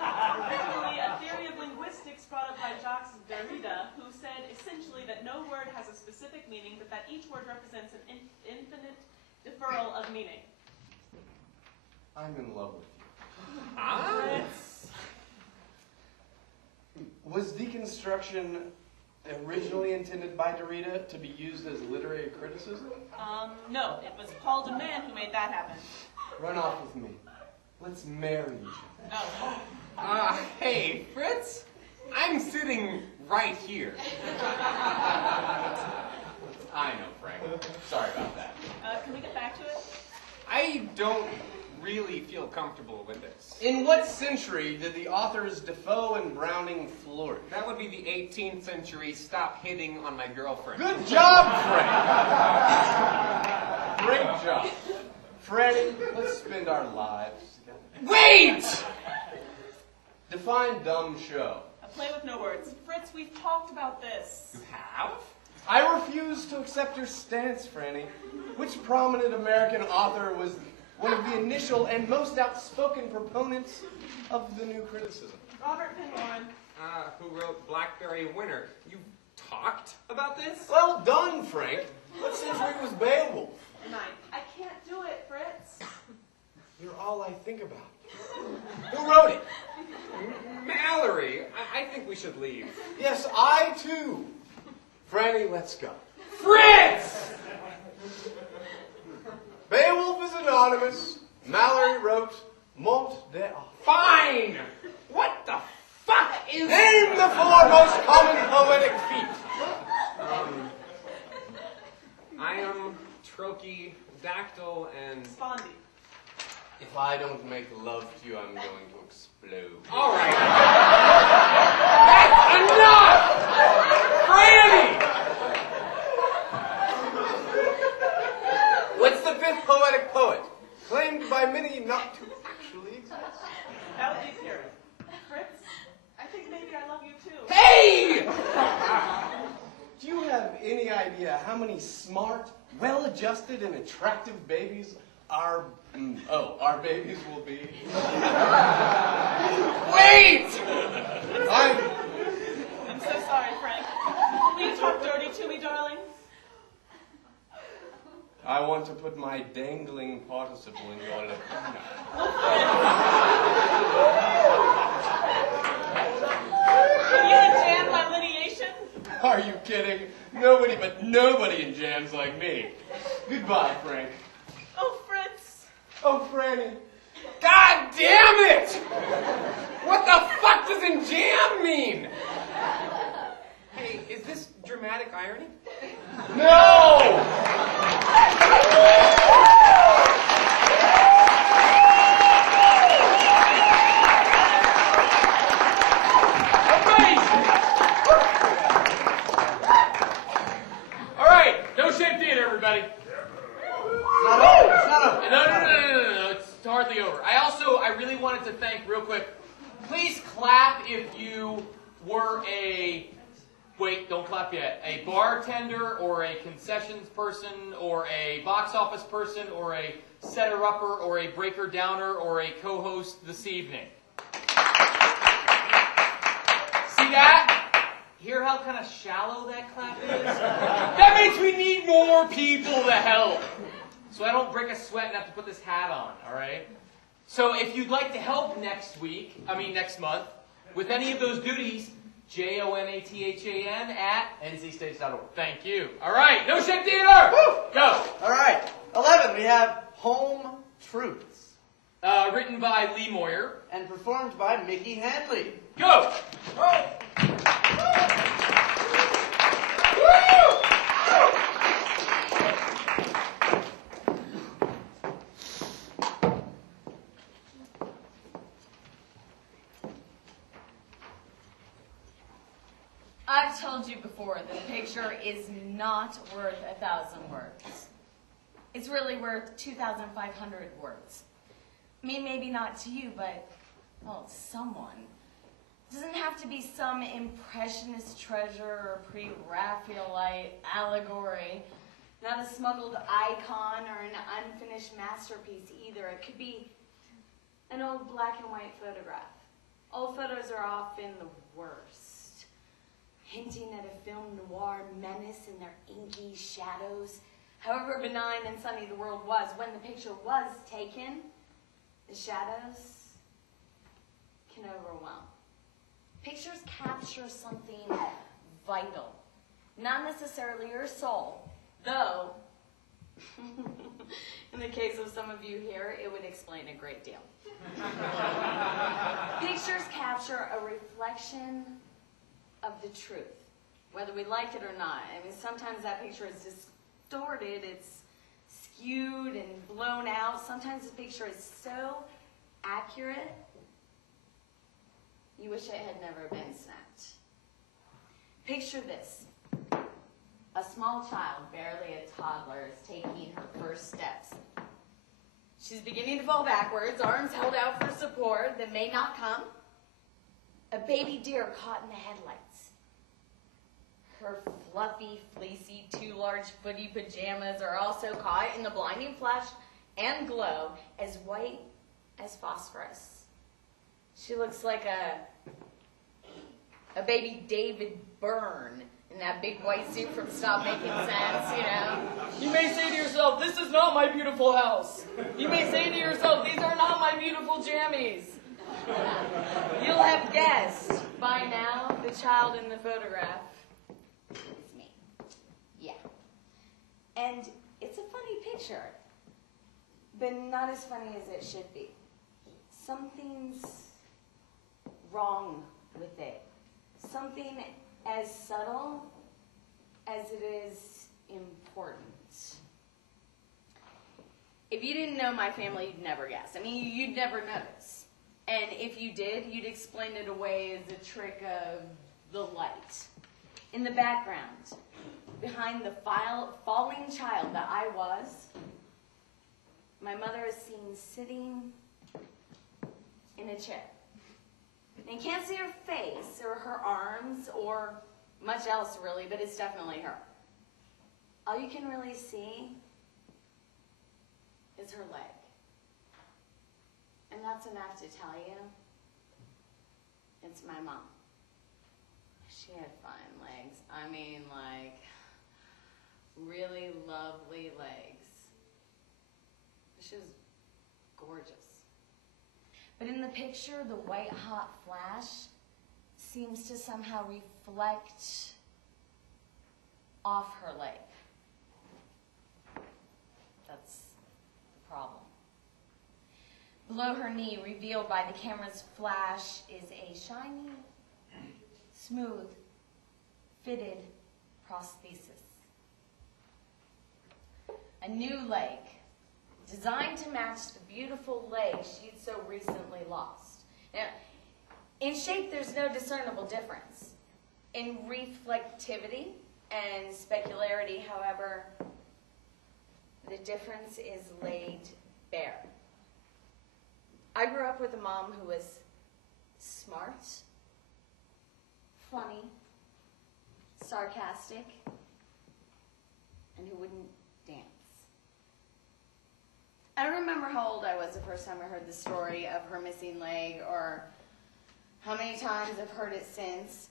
Originally, a theory of linguistics brought up by Jacques Derrida, who said essentially that no word has a specific meaning, but that each word represents an infinite deferral of meaning. I'm in love with you. Was deconstruction originally intended by Derrida to be used as literary criticism? No, it was Paul DeMann who made that happen. Run off with me. Let's marry each other. Oh. Hey, Fritz, I'm sitting right here. I know, Frank. Sorry about that. Can we get back to it? I don't really feel comfortable with this. In what century did the authors Defoe and Browning flourish? That would be the 18th century. Stop hitting on my girlfriend. Good job, Frank. Great job. Freddie, let's spend our lives together. Wait! Define dumb show. A play with no words. Fritz, we've talked about this. You have? I refuse to accept your stance, Franny. Which prominent American author was one of the initial and most outspoken proponents of the new criticism? Robert Penn Who wrote Blackberry Winter. You talked about this? Well done, Frank. What century was Beowulf? I can't do it, Fritz. You're all I think about. Who wrote it? Mallory. I think we should leave. Yes, I too. Franny, let's go. Fritz! Beowulf is anonymous. Mallory wrote Mont d'Or. Fine! What the fuck is... Name the four most common poetic feet. Iamb, trochee, dactyl, and... Spondy. If I don't make love to you, I'm going to explode. All right. That's enough! Franny! What's the fifth poetic poet? Claimed by many not to actually exist. That would be Pierre. Fritz, I think maybe I love you too. Hey! Do you have any idea how many smart, well-adjusted, and attractive babies our babies will be? Wait! I'm so sorry, Frank. Will you talk dirty to me, darling? I want to put my dangling participle in your lip. Can you jam my lineation? Are you kidding? Nobody in jams like me. Goodbye, Frank. Oh, Fritz. Oh, Franny. God damn it! What the fuck does in jam mean? Hey, is this dramatic irony? No! really wanted to thank real quick. Please clap if you were wait, don't clap yet, a bartender or a concessions person or a box office person or a setter-upper or a breaker-downer or a co-host this evening. See that? Hear how kind of shallow that clap is? That means we need more people to help. So I don't break a sweat and have to put this hat on, all right? So if you'd like to help next month, with any of those duties, JONATHAN at nzstage.org. Thank you. All right, No Shit Theater! Woo! Go! All right, 11, we have Home Truths. Written by Lee Moyer. And performed by Mickey Hanley. Go! I've told you before that a picture is not worth 1,000 words. It's really worth 2,500 words. I mean, maybe not to you, but, well, someone. It doesn't have to be some impressionist treasure or pre-Raphaelite allegory. Not a smuggled icon or an unfinished masterpiece either. It could be an old black and white photograph. Old photos are often the worst, hinting at a film noir menace in their inky shadows. However benign and sunny the world was when the picture was taken, the shadows can overwhelm. Pictures capture something vital, not necessarily your soul, though, in the case of some of you here, it would explain a great deal. Pictures capture a reflection of the truth, whether we like it or not. I mean, sometimes that picture is distorted, it's skewed and blown out. Sometimes the picture is so accurate, you wish it had never been snapped. Picture this. A small child, barely a toddler, is taking her first steps. She's beginning to fall backwards, arms held out for support that may not come. A baby deer caught in the headlights. Her fluffy, fleecy, too large footy pajamas are also caught in the blinding flash and glow, as white as phosphorus. She looks like a baby David Byrne in that big white suit from Stop Making Sense, you know. You may say to yourself, this is not my beautiful house. You may say to yourself, these are not my beautiful jammies. You'll have guessed by now the child in the photograph is me. Yeah. And it's a funny picture, but not as funny as it should be. Something's wrong with it. Something as subtle as it is important. If you didn't know my family, you'd never guess. I mean, you'd never notice. And if you did, you'd explain it away as a trick of the light. In the background, behind the falling child that I was, my mother is seen sitting in a chair. And you can't see her face or her arms or much else really, but it's definitely her. All you can really see is her leg. And that's enough to tell you it's my mom. She had fine legs. I mean, like, really lovely legs. She was gorgeous. But in the picture, the white hot flash seems to somehow reflect off her leg. That's the problem. Below her knee, revealed by the camera's flash, is a shiny, smooth, fitted prosthesis. A new leg, designed to match the beautiful leg she'd so recently lost. Now, in shape, there's no discernible difference. In reflectivity and specularity, however, the difference is laid bare. I grew up with a mom who was smart, funny, sarcastic, and who wouldn't dance. I don't remember how old I was the first time I heard the story of her missing leg, or how many times I've heard it since.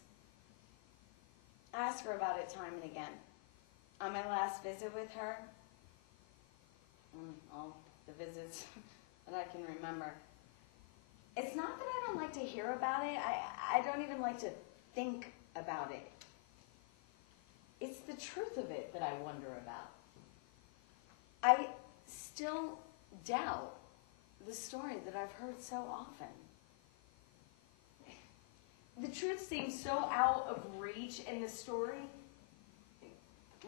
I asked her about it time and again. On my last visit with her, all the visits that I can remember, it's not that I don't like to hear about it. I don't even like to think about it. It's the truth of it that I wonder about. I still doubt the story that I've heard so often. The truth seems so out of reach in the story.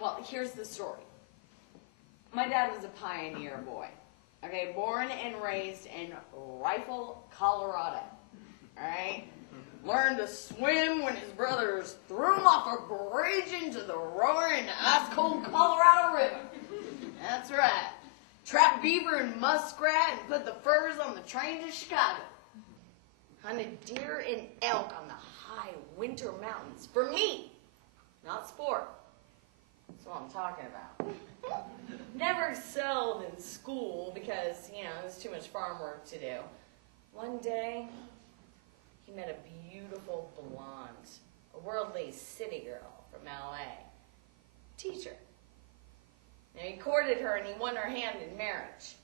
Well, here's the story. My dad was a pioneer boy. Okay, born and raised in Rifle, Colorado. All right? Learned to swim when his brothers threw him off a bridge into the roaring, ice-cold Colorado River. That's right. Trapped beaver and muskrat and put the furs on the train to Chicago. Hunted deer and elk on the high winter mountains. For me, not sport. That's what I'm talking about. Never excelled in school because, you know, it was too much farm work to do. One day, he met a beautiful blonde, a worldly city girl from L.A. Teacher. Now, he courted her and he won her hand in marriage.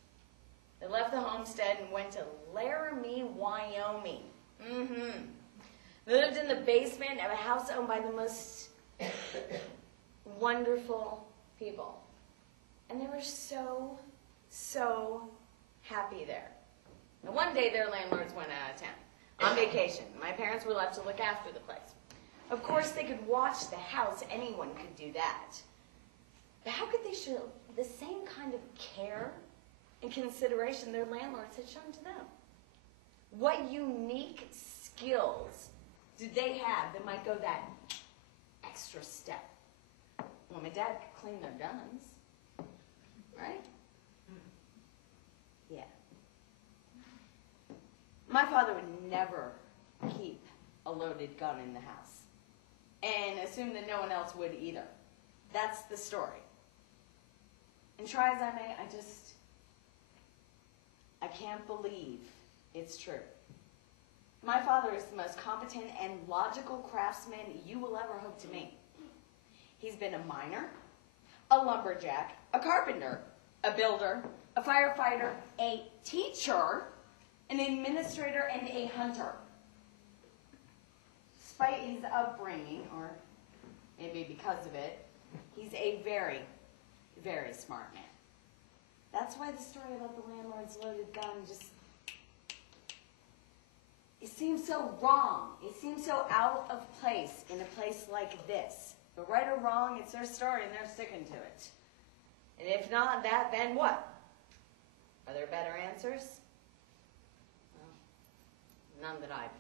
They left the homestead and went to Laramie, Wyoming. They lived in the basement of a house owned by the most wonderful people. And they were so, so happy there. Now, one day their landlords went out of town on vacation. My parents were left to look after the place. Of course, they could watch the house. Anyone could do that. But how could they show the same kind of care and consideration their landlords had shown to them? What unique skills did they have that might go that extra step? Well, my dad could clean their guns, right? Yeah. My father would never keep a loaded gun in the house and assume that no one else would either. That's the story. And try as I may, I can't believe it's true. My father is the most competent and logical craftsman you will ever hope to meet. He's been a miner, a lumberjack, a carpenter, a builder, a firefighter, a teacher, an administrator, and a hunter. Despite his upbringing, or maybe because of it, he's a very, very smart man. That's why the story about the landlord's loaded gun it seems so wrong. It seems so out of place in a place like this. But right or wrong, it's their story and they're sticking to it. And if not that, then what? Are there better answers? Well, none that I've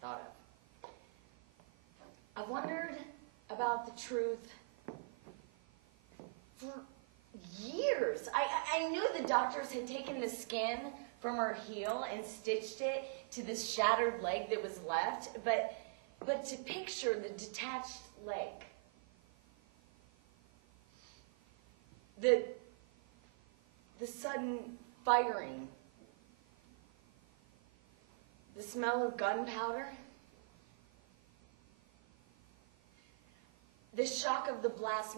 thought of. I've wondered about the truth for years. I knew the doctors had taken the skin from her heel and stitched it to the shattered leg that was left, but to picture the detached leg, the sudden firing, the smell of gunpowder, the shock of the blast,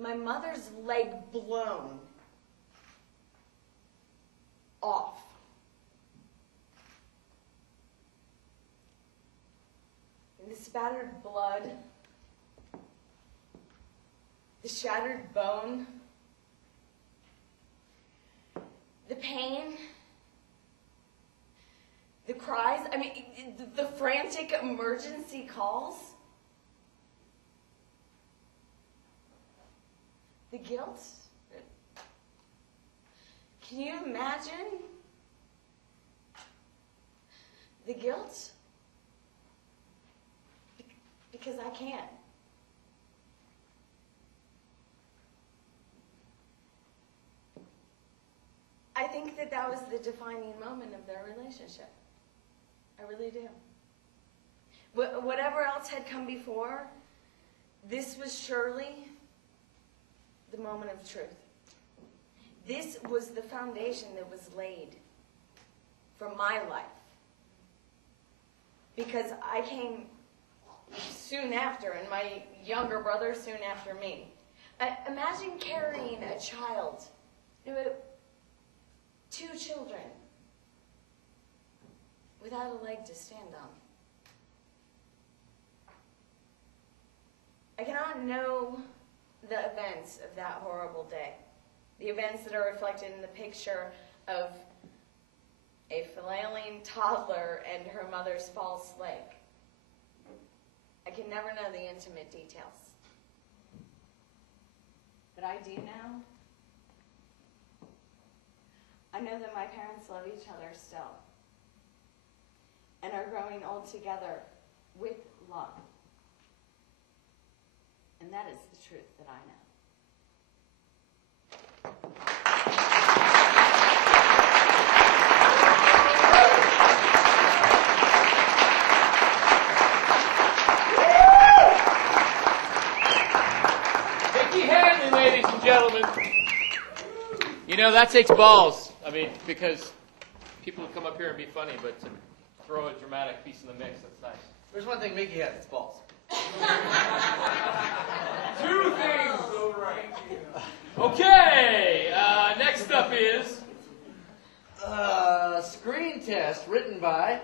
my mother's leg blown off. And the spattered blood, the shattered bone, the pain, the cries, the frantic emergency calls, the guilt. Can you imagine the guilt? Because I can't. I think that that was the defining moment of their relationship. I really do. Whatever else had come before, this was surely the moment of truth. This was the foundation that was laid for my life. Because I came soon after, and my younger brother soon after me. Imagine carrying a child, 2 children, without a leg to stand on. I cannot know the events of that horrible day. The events that are reflected in the picture of a flailing toddler and her mother's false leg. I can never know the intimate details. But I do know. I know that my parents love each other still and are growing old together with love. And that is the truth that I know. Ladies and gentlemen, you know, that takes balls. I mean, because people will come up here and be funny, but to throw a dramatic piece in the mix, that's nice. There's one thing Mickey has, it's balls. 2 things overriding. Okay, next up is... Screen test written by...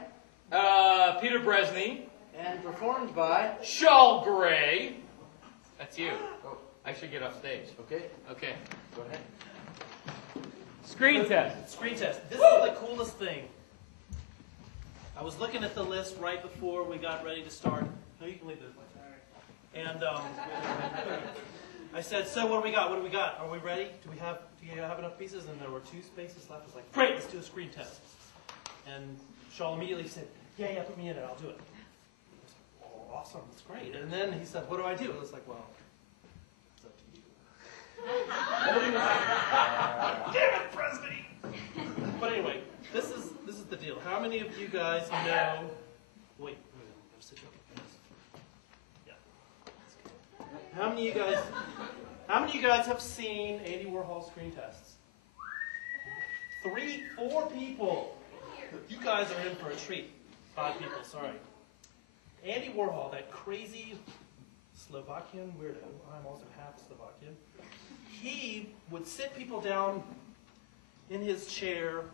Peter Bresney. And performed by... Shawl Gray. That's you. I should get off stage. Okay. Okay. Go ahead. Screen test. Screen test. This is the coolest thing. I was looking at the list right before we got ready to start. No, you can leave this. And I said, so what do we got? What do we got? Are we ready? Do you have enough pieces? And there were 2 spaces left. I was like, great, let's do a screen test. And Shaw immediately said, yeah, put me in it. I'll do it. I was like, oh, awesome, that's great. And then he said, what do I do? I was like, well, it's up to you. Damn it, Presby! But anyway, this is the deal. How many of you guys know? Wait, sit down. Yeah. How many of you guys have seen Andy Warhol screen tests? 3, 4 people. You guys are in for a treat. 5 people, sorry. Andy Warhol, that crazy Slovakian weirdo. I'm also half Slovakian. He would sit people down in his chair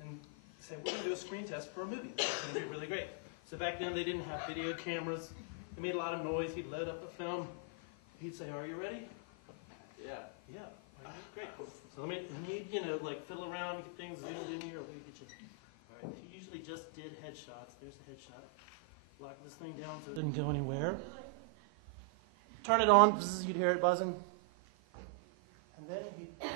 and say, we're going to do a screen test for a movie. It's going to be really great. So back then they didn't have video cameras. They made a lot of noise. He'd load up the film. He'd say, are you ready? Yeah. Yeah. All right, great. So let me like fiddle around, get things zoomed in here. Let me get you. All right. He usually just did headshots. There's the headshot. Lock this thing down so it didn't go anywhere. Turn it on. Bzz, you'd hear it buzzing. And then he'd just...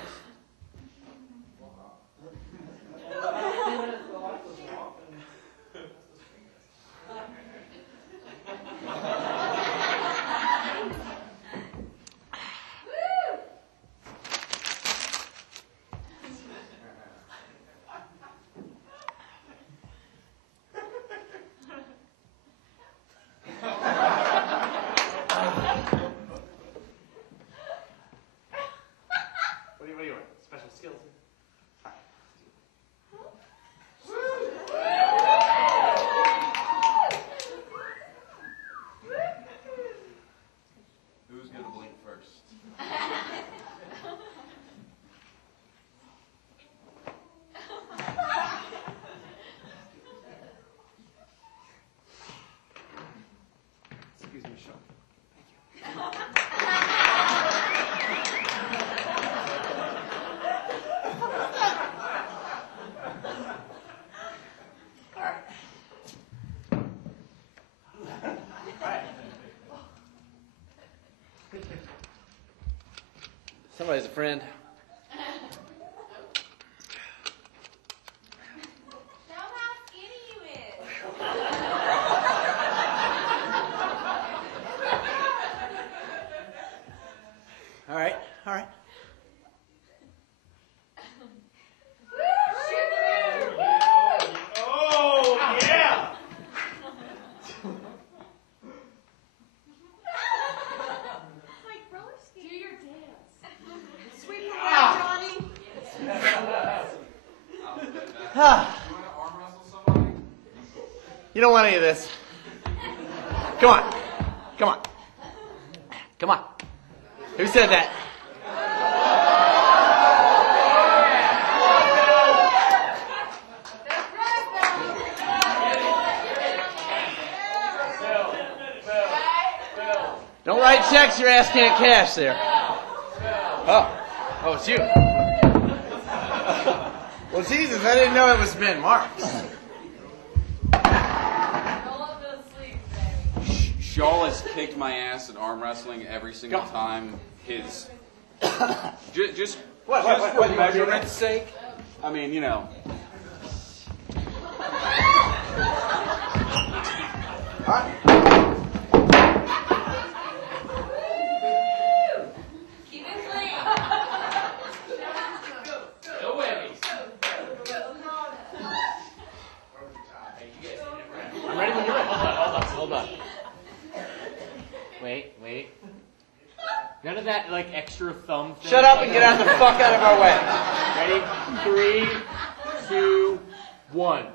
Somebody's a friend. All right. You don't want any of this. Come on. Come on. Come on. Who said that? Don't write checks your ass can't cash there. Oh, it's you. Well, Jesus, I didn't know it was Ben Marks. Shaw has kicked my ass at arm wrestling every single time. His just for measurement's sake. I mean, you know. Keep it clean. No whammies. I'm ready when you're ready. Hold on. Wait. None of that, like, extra thumb thing. Shut up and get out the fuck out of our way. Ready? 3, 2, 1.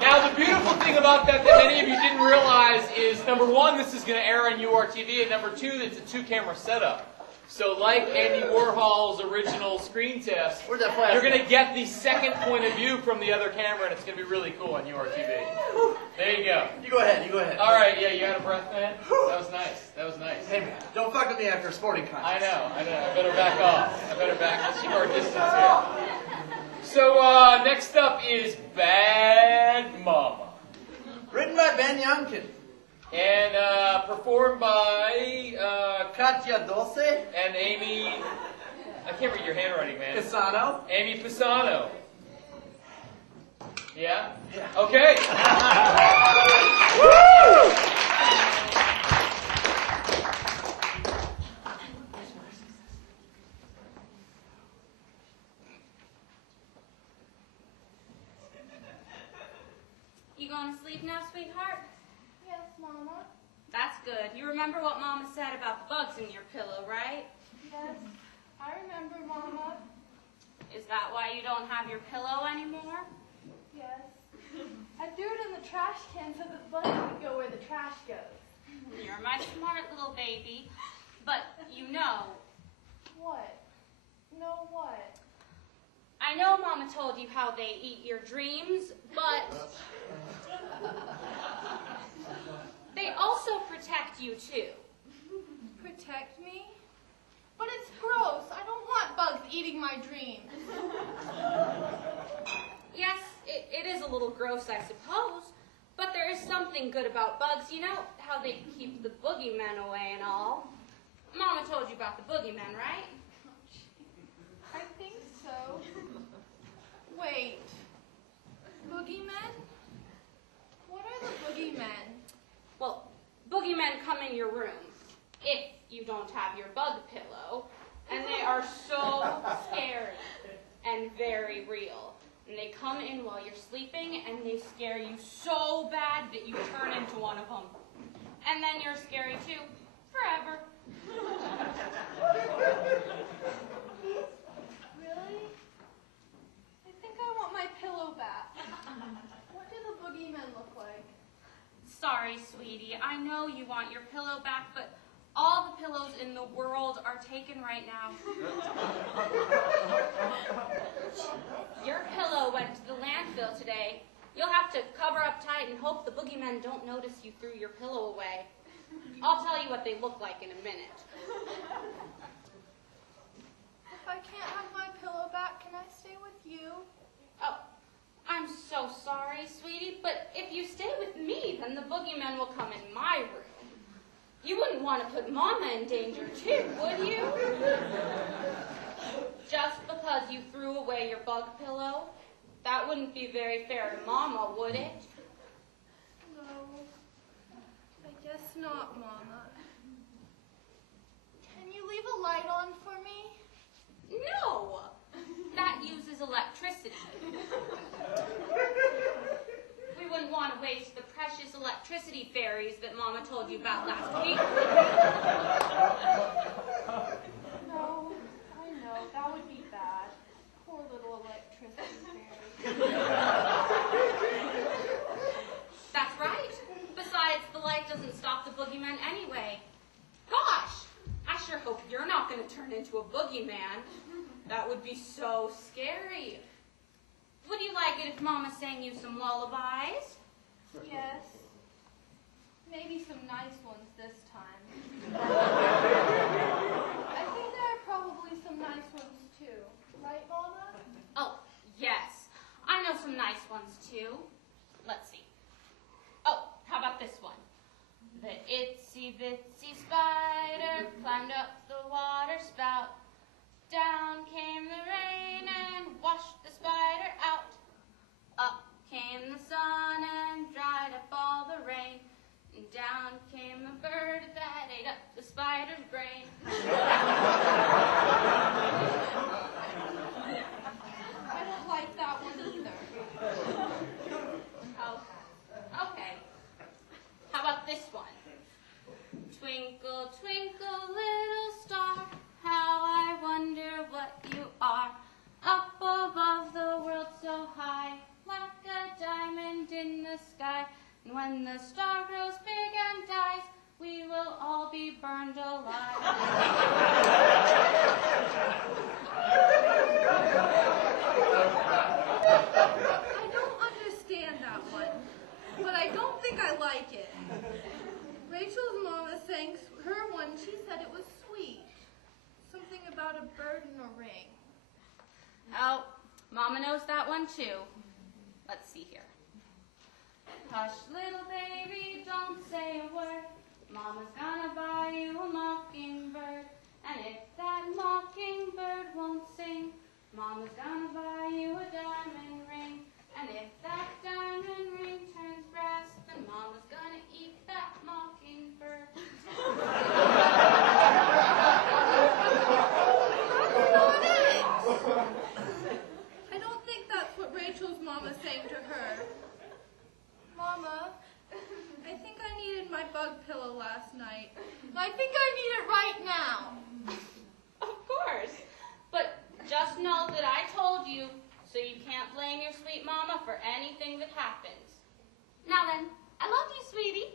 Now, the beautiful thing about that many of you didn't realize is, number one, this is going to air on URTV, and number two, it's a 2-camera setup. So like Andy Warhol's original screen test, you're going to get the second point of view from the other camera, and it's going to be really cool on URTV. There you go. You go ahead. All right, yeah, you out of breath, man? That was nice. Hey, man, don't fuck with me after a sporting contest. I know. I better back off. Let's keep our distance here. So, next up is Bad Mama. Written by Ben Youngkin. And performed by Katya Dulce and Amy. I can't read your handwriting, man. Pisano. Amy Pisano. Yeah? Okay. Woo! You going to sleep now, sweetheart? Yes, Mama. That's good. You remember what Mama said about the bugs in your pillow, right? Yes, I remember, Mama. Is that why you don't have your pillow anymore? Yes. I threw it in the trash can so the bugs would go where the trash goes. You're my smart little baby. But you know. What? No what? I know Mama told you how they eat your dreams, but they also protect you too. Protect me? But it's gross. I don't want bugs eating my dreams. Yes, it is a little gross, I suppose, but there is something good about bugs. You know how they keep the boogeymen away and all. Mama told you about the boogeymen, right? I think so. Wait. Boogeymen? What are the boogeymen? Well, boogeymen come in your room if you don't have your bug pillow, and they are so scary and very real. And they come in while you're sleeping, and they scare you so bad that you turn into one of them. And then you're scary too, forever. Really? I think I want my pillow back. What do the boogeymen look like? Sorry, sweetie. I know you want your pillow back, but all the pillows in the world are taken right now. Your pillow went to the landfill today. You'll have to cover up tight and hope the boogeymen don't notice you threw your pillow away. I'll tell you what they look like in a minute. If I can't have my pillow back, can I stay with you? Oh, I'm so sorry, sweetie, but if you stay with me, then the boogeymen will come in my room. You wouldn't want to put Mama in danger too, would you? Just because you threw away your bug pillow? That wouldn't be very fair to Mama, would it? No. I guess guess not, Mama. Can you leave a light on for me? No! That uses electricity. We wouldn't want to waste the precious electricity fairies that Mama told you about last week. No, I know. That would be bad. Poor little electricity fairy. That's right. Besides, the light doesn't stop the boogeyman anyway. Gosh! I sure hope you're not going to turn into a boogeyman. That would be so scary. Would you like it if Mama sang you some lullabies? Yes. Maybe some nice ones this time. I think there are probably some nice ones too. Right, Mama? Oh, yes. I know some nice ones too. Let's see. Oh, how about this one? The itsy bitsy spider climbed up the water spout. Down came the rain and washed the spider out. Up came the sun and dried up all the rain. And down came a bird that ate up the spider's brain. I don't like that one either. Okay. How about this one? Twinkle, twinkle, little star, how I wonder what you are. Up above the world so high, like a diamond in the sky. And when the star grows big and dies, we will all be burned alive. I don't understand that one, but I don't think I like it. Rachel's mama sang her one. She said it was sweet. Something about a bird and a ring. Oh, Mama knows that one too. Let's see here. Hush, little baby, don't say a word. Mama's gonna buy you a mockingbird. And if that mockingbird won't sing, Mama's gonna buy you a diamond ring. And if that diamond ring turns brass, then Mama's gonna eat that mockingbird. I don't think that's what Rachel's mama sang to her. Mama, I think I needed my bug pillow last night. I think I need it right now. Of course. But just know that I told you, so you can't blame your sweet mama for anything that happens. Now then, I love you, sweetie.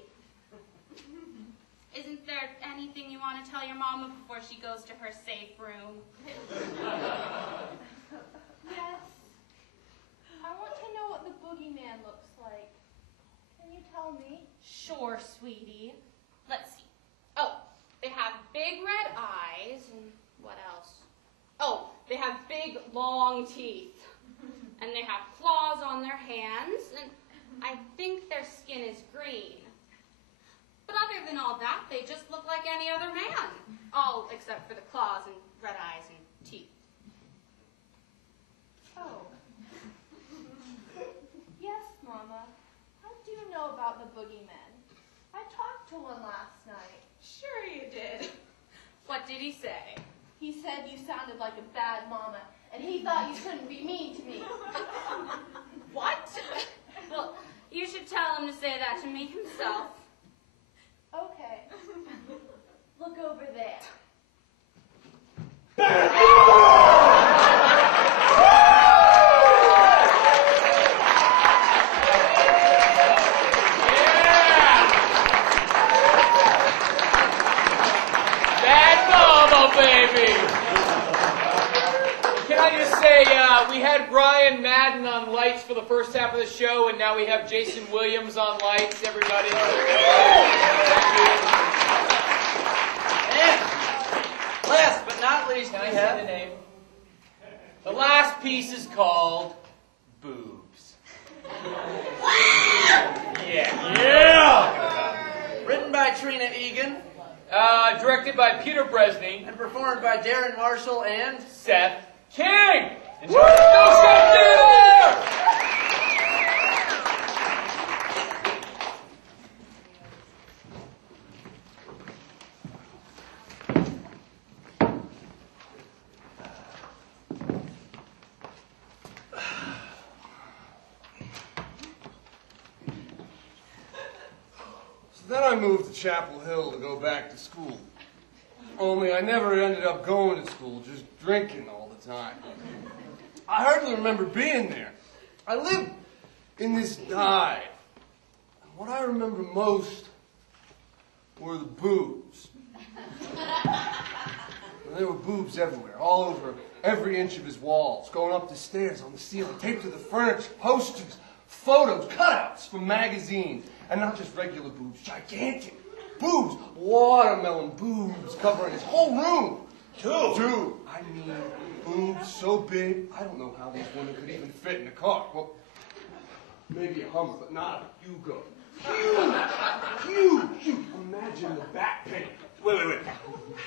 Isn't there anything you want to tell your mama before she goes to her safe room? Yes. I want to know what the boogeyman looks like. Can you tell me? Sure, sweetie. Let's see. Oh, they have big red eyes, and what else? Oh, they have big, long teeth. And they have claws on their hands, and I think their skin is green. But other than all that, they just look like any other man. All except for the claws and red eyes and teeth. Oh. Yes, Mama. How do you know about the boogeyman? I talked to one last night. Sure you did. What did he say? He said you sounded like a bad mama, and he thought you couldn't be mean to me. What? Well, you should tell him to say that to me himself. Okay. Look over there. We had Brian Madden on lights for the first half of the show, and now we have Jason Williams on lights, everybody. And last but not least, we have... The last piece is called Boobs. Yeah! Written by Trina Egan. Directed by Peter Bresney. And performed by Darren Marshall and... Seth King! Enjoy the Snowstorm Theater! I moved to Chapel Hill to go back to school. Only I never ended up going to school, just drinking all the time. I hardly remember being there. I lived in this dive. What I remember most were the boobs. There were boobs everywhere, all over every inch of his walls, going up the stairs, on the ceiling, taped to the furniture, posters, photos, cutouts from magazines, and not just regular boobs, gigantic boobs, watermelon boobs covering his whole room. Dude, I mean, boobs so big, I don't know how these women could even fit in a car. Well, maybe a Hummer, but not a Yugo. Huge. Imagine the back pain. Wait.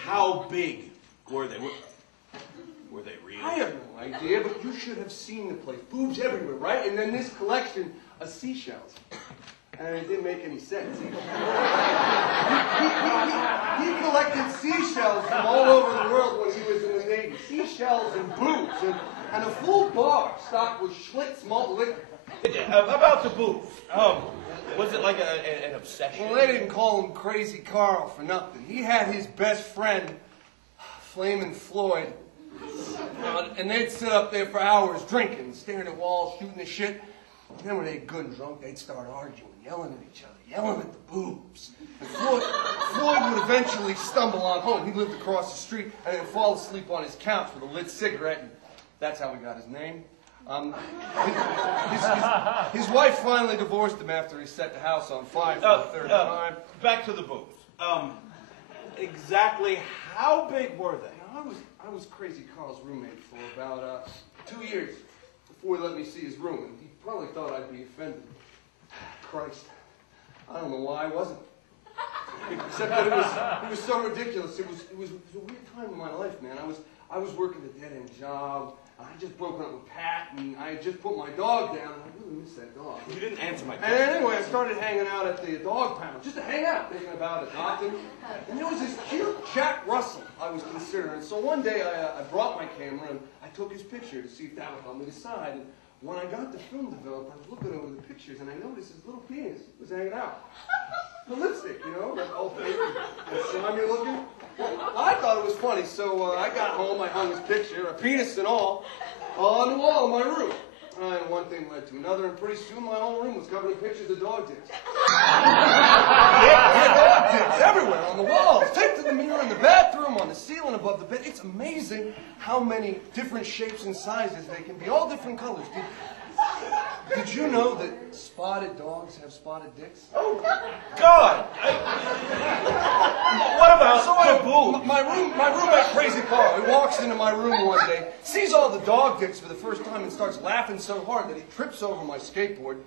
How big were they? Were they real? I have no idea, but you should have seen the place. Boobs everywhere, right? And then this collection of seashells. And it didn't make any sense. He collected seashells from all over the world when he was in the Navy. Seashells and boobs. And a full bar stocked with Schlitz malt liquor. About the boobs. Was it like an obsession? Well, they didn't call him Crazy Carl for nothing. He had his best friend, Flamin' Floyd. And they'd sit up there for hours drinking, staring at walls, shooting the shit. And then when they'd good and drunk, they'd start arguing, yelling at each other, yelling at the boobs. And Floyd would eventually stumble on home. He lived across the street and then fall asleep on his couch with a lit cigarette. And that's how he got his name. His wife finally divorced him after he set the house on fire for the third time. Back to the boobs. Exactly how big were they? I was Crazy Carl's roommate for about 2 years before he let me see his room, and he probably thought I'd be offended. Christ, I don't know why I wasn't. Except that it was so ridiculous. It was a weird time in my life, man. I was working a dead-end job. I had just broken up with Pat, and I had just put my dog down, and I really miss that dog. You didn't answer my question. And anyway, I started hanging out at the dog pound, just to hang out, thinking about adopting. And there was this cute Jack Russell I was considering. So one day I brought my camera, and I took his picture to see if that would help me decide. And when I got the film developed, I was looking over the pictures, and I noticed his little penis was hanging out. The lipstick, you know, that old fake and slimy looking. Well, I thought it was funny, so I got home, I hung his picture, a penis and all, on the wall in my room. And one thing led to another, and pretty soon my whole room was covered in pictures of dog dicks. Dog dicks everywhere, on the walls, taped to the mirror in the bathroom, on the ceiling above the bed. It's amazing how many different shapes and sizes they can be, all different colors. Did you know that spotted dogs have spotted dicks? Oh, God! What about the boob? My roommate, Crazy Carl, he walks into my room one day, sees all the dog dicks for the first time, and starts laughing so hard that he trips over my skateboard,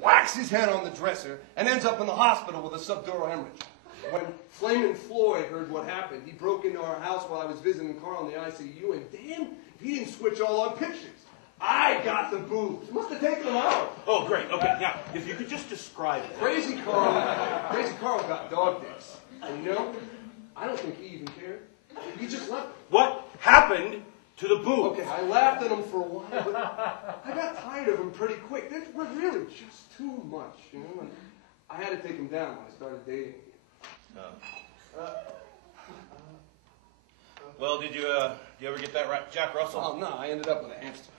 whacks his head on the dresser, and ends up in the hospital with a subdural hemorrhage. When Flamin' Floyd heard what happened, he broke into our house while I was visiting Carl in the ICU, and damn, he didn't switch all our pictures. I got the boobs. Must have taken them out. Oh, great. Okay, now, if you could just describe it. Crazy Carl got dog dicks. And you know, I don't think he even cared. He just left them. What happened to the boobs? Okay, I laughed at them for a while, but I got tired of them pretty quick. They were really just too much, you know, and I had to take them down when I started dating again. Well, did you ever get that Jack Russell? Oh, no, I ended up with a hamster.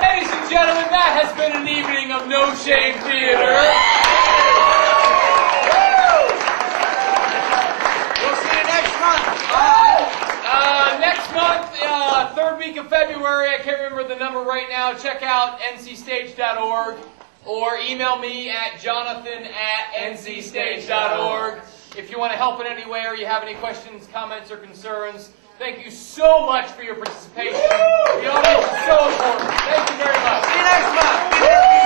Ladies and gentlemen, that has been an evening of No Shame Theater. We'll see you next month. Next month, third week of February, I can't remember the number right now. Check out ncstage.org or email me at jonathan@ncstage.org. If you want to help in any way or you have any questions, comments, or concerns, thank you so much for your participation. The audience is so important. Thank you very much. See you next month.